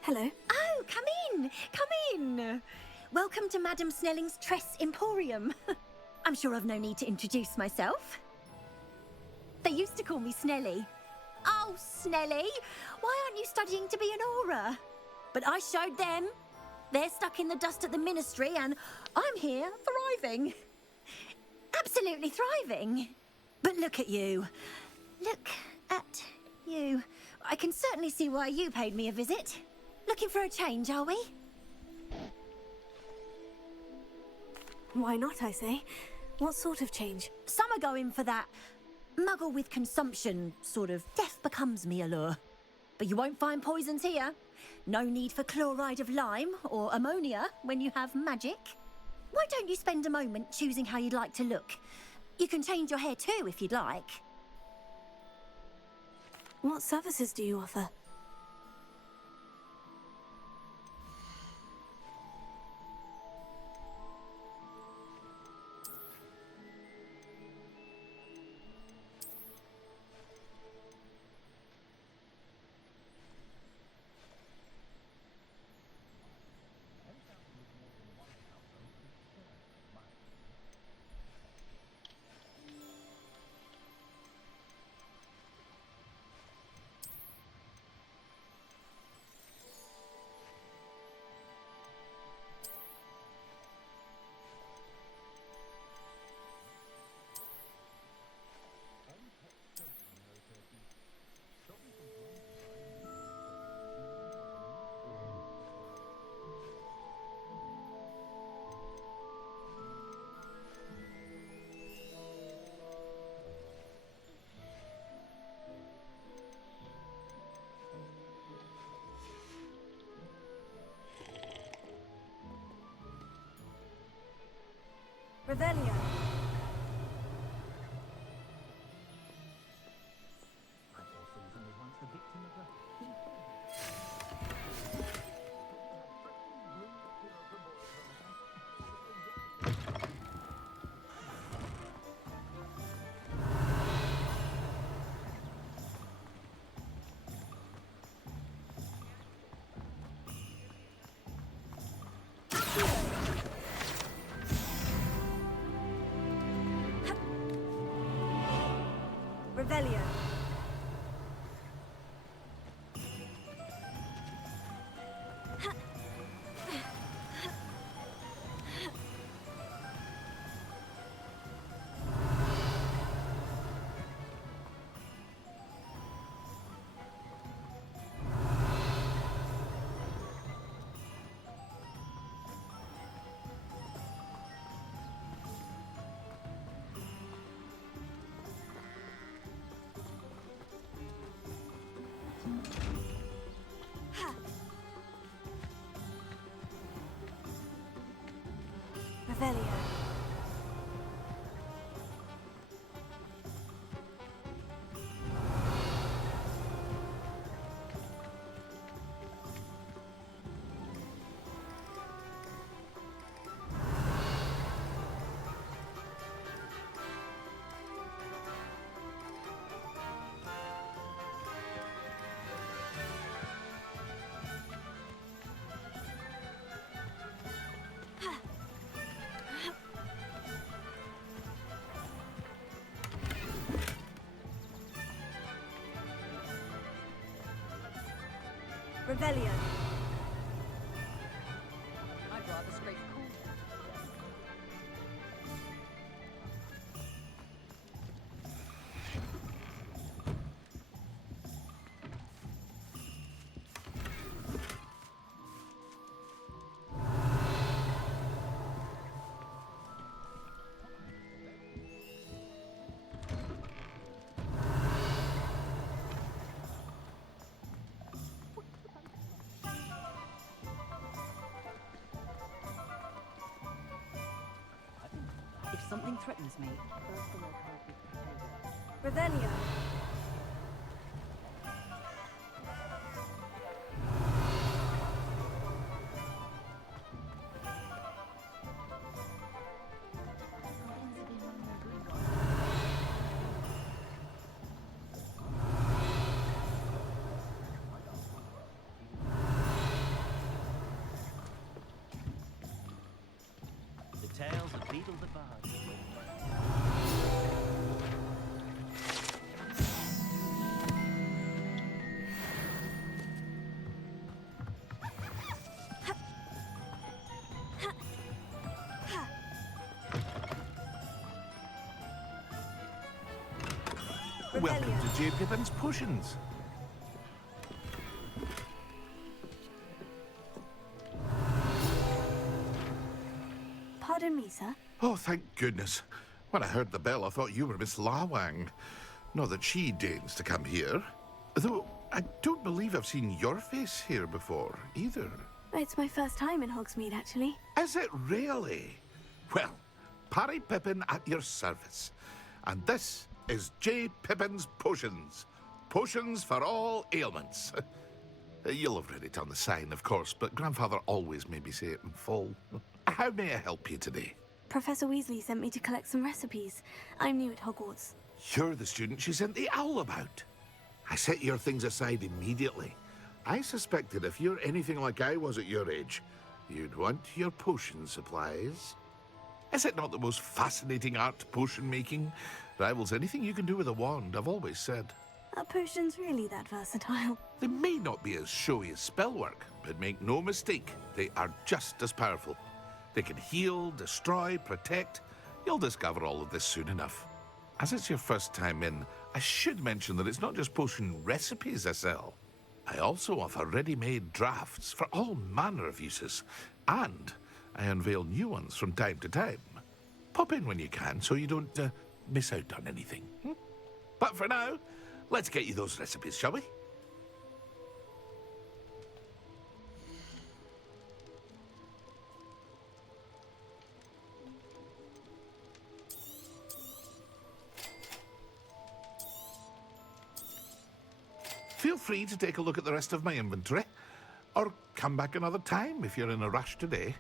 Hello. Oh, come in! Come in! Welcome to Madame Snelling's Tress Emporium. I'm sure I've no need to introduce myself. They used to call me Snelly. Oh, Snelly! Why aren't you studying to be an aura? But I showed them. They're stuck in the dust at the ministry, and I'm here thriving. Absolutely thriving. But look at you. Look at you. I can certainly see why you paid me a visit. Looking for a change, are we? Why not, I say? What sort of change? Some are going for that muggle with consumption, sort of death becomes me allure. But you won't find poisons here. No need for chloride of lime or ammonia when you have magic. Why don't you spend a moment choosing how you'd like to look? You can change your hair too if you'd like. What services do you offer? Revelio. Revelio. Revelio. Revelio. I'd rather scrape cool. If something threatens me, Revelio. The tales of Beetle the Bard. Welcome to J. Pippin's Potions. Pardon me, sir. Oh, thank goodness. When I heard the bell, I thought you were Miss Lawang. Not that she deigns to come here. Though, I don't believe I've seen your face here before, either. It's my first time in Hogsmeade, actually. Is it really? Well, Parry Pippin at your service. And this is J. Pippin's Potions. Potions for all ailments. You'll have read it on the sign, of course, but Grandfather always made me say it in full. How may I help you today? Professor Weasley sent me to collect some recipes. I'm new at Hogwarts. You're the student she sent the owl about. I set your things aside immediately. I suspected if you're anything like I was at your age, you'd want your potion supplies. Is it not the most fascinating art, potion making? Rivals anything you can do with a wand, I've always said. Are potions really that versatile? They may not be as showy as spellwork, but make no mistake, they are just as powerful. They can heal, destroy, protect. You'll discover all of this soon enough. As it's your first time in, I should mention that it's not just potion recipes I sell. I also offer ready-made drafts for all manner of uses, and I unveil new ones from time to time. Pop in when you can so you don't miss out on anything. But for now, let's get you those recipes, shall we? Feel free to take a look at the rest of my inventory, or come back another time if you're in a rush today.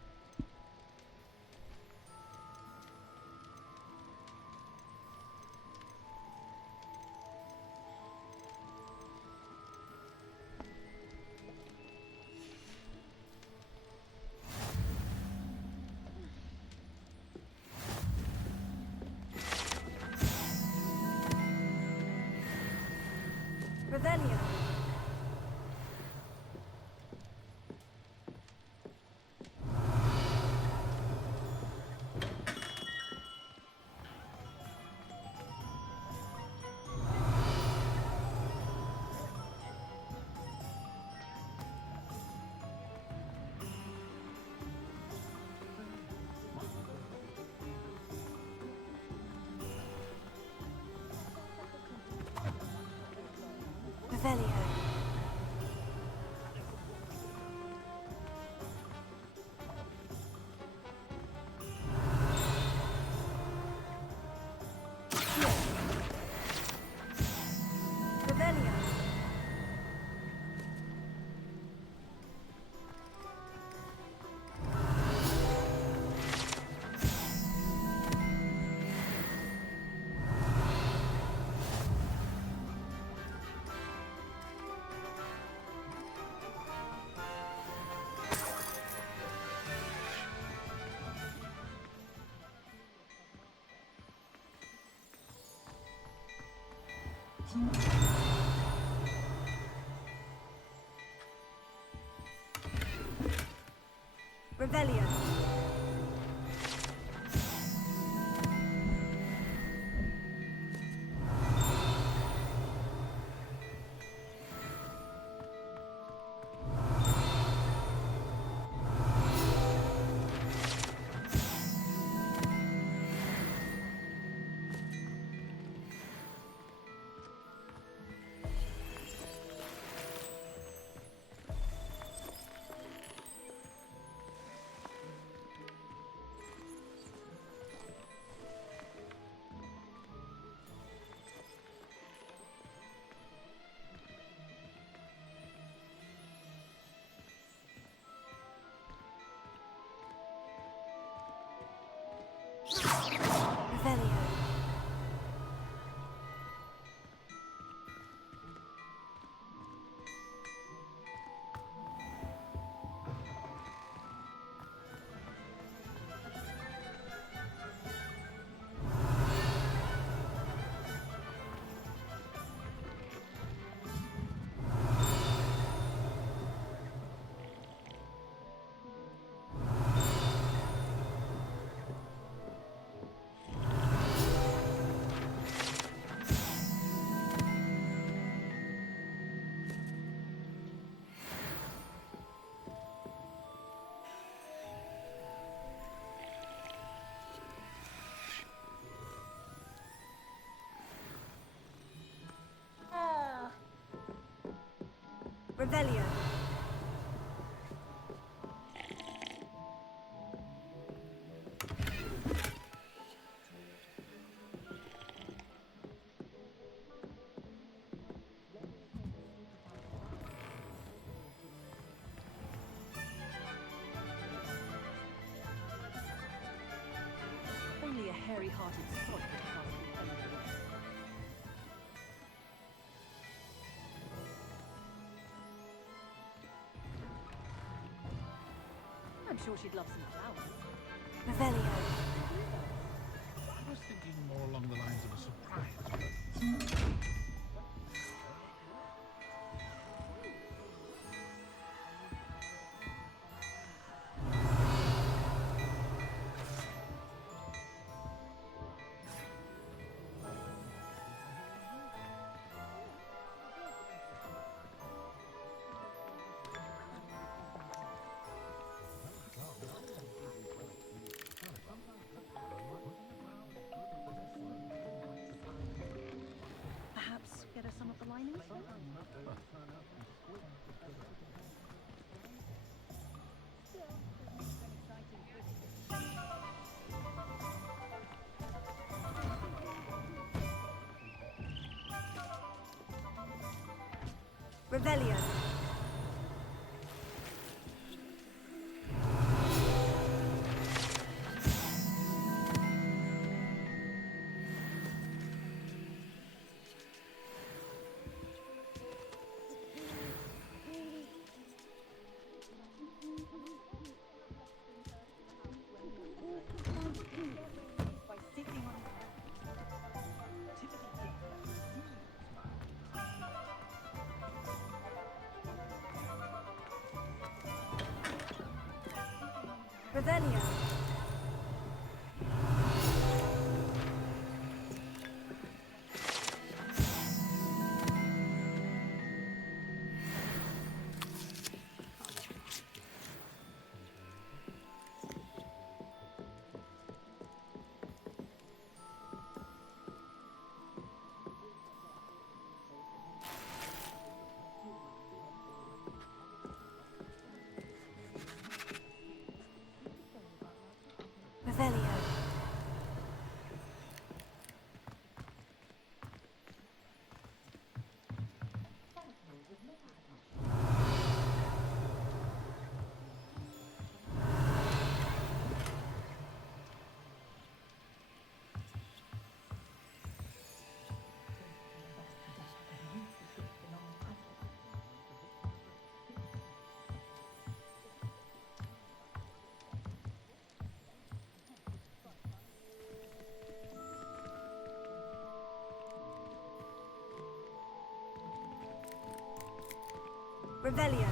Revelio. Revelio. Revelio. Revelio. Revelio. Revelio. Only a hairy-hearted sod could pass through anything. I'm sure she'd love some flowers. Revelio. I was thinking more along the lines of a surprise. Perhaps get her some of the linings? Revelio. By sitting on his lap. Timothy gets the Revelio. Revelio. Revelio.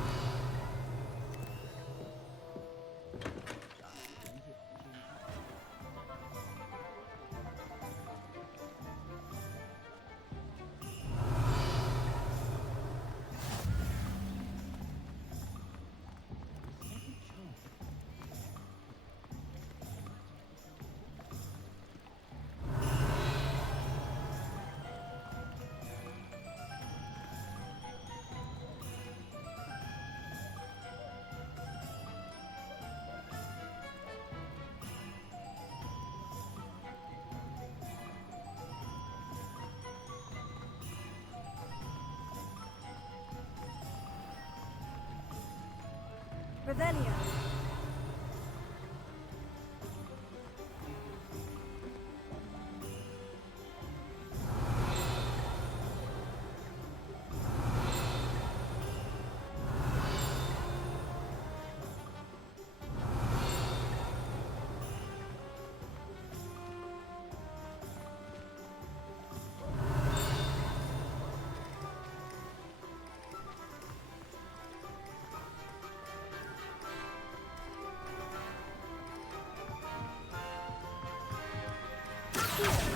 Revelio. Here.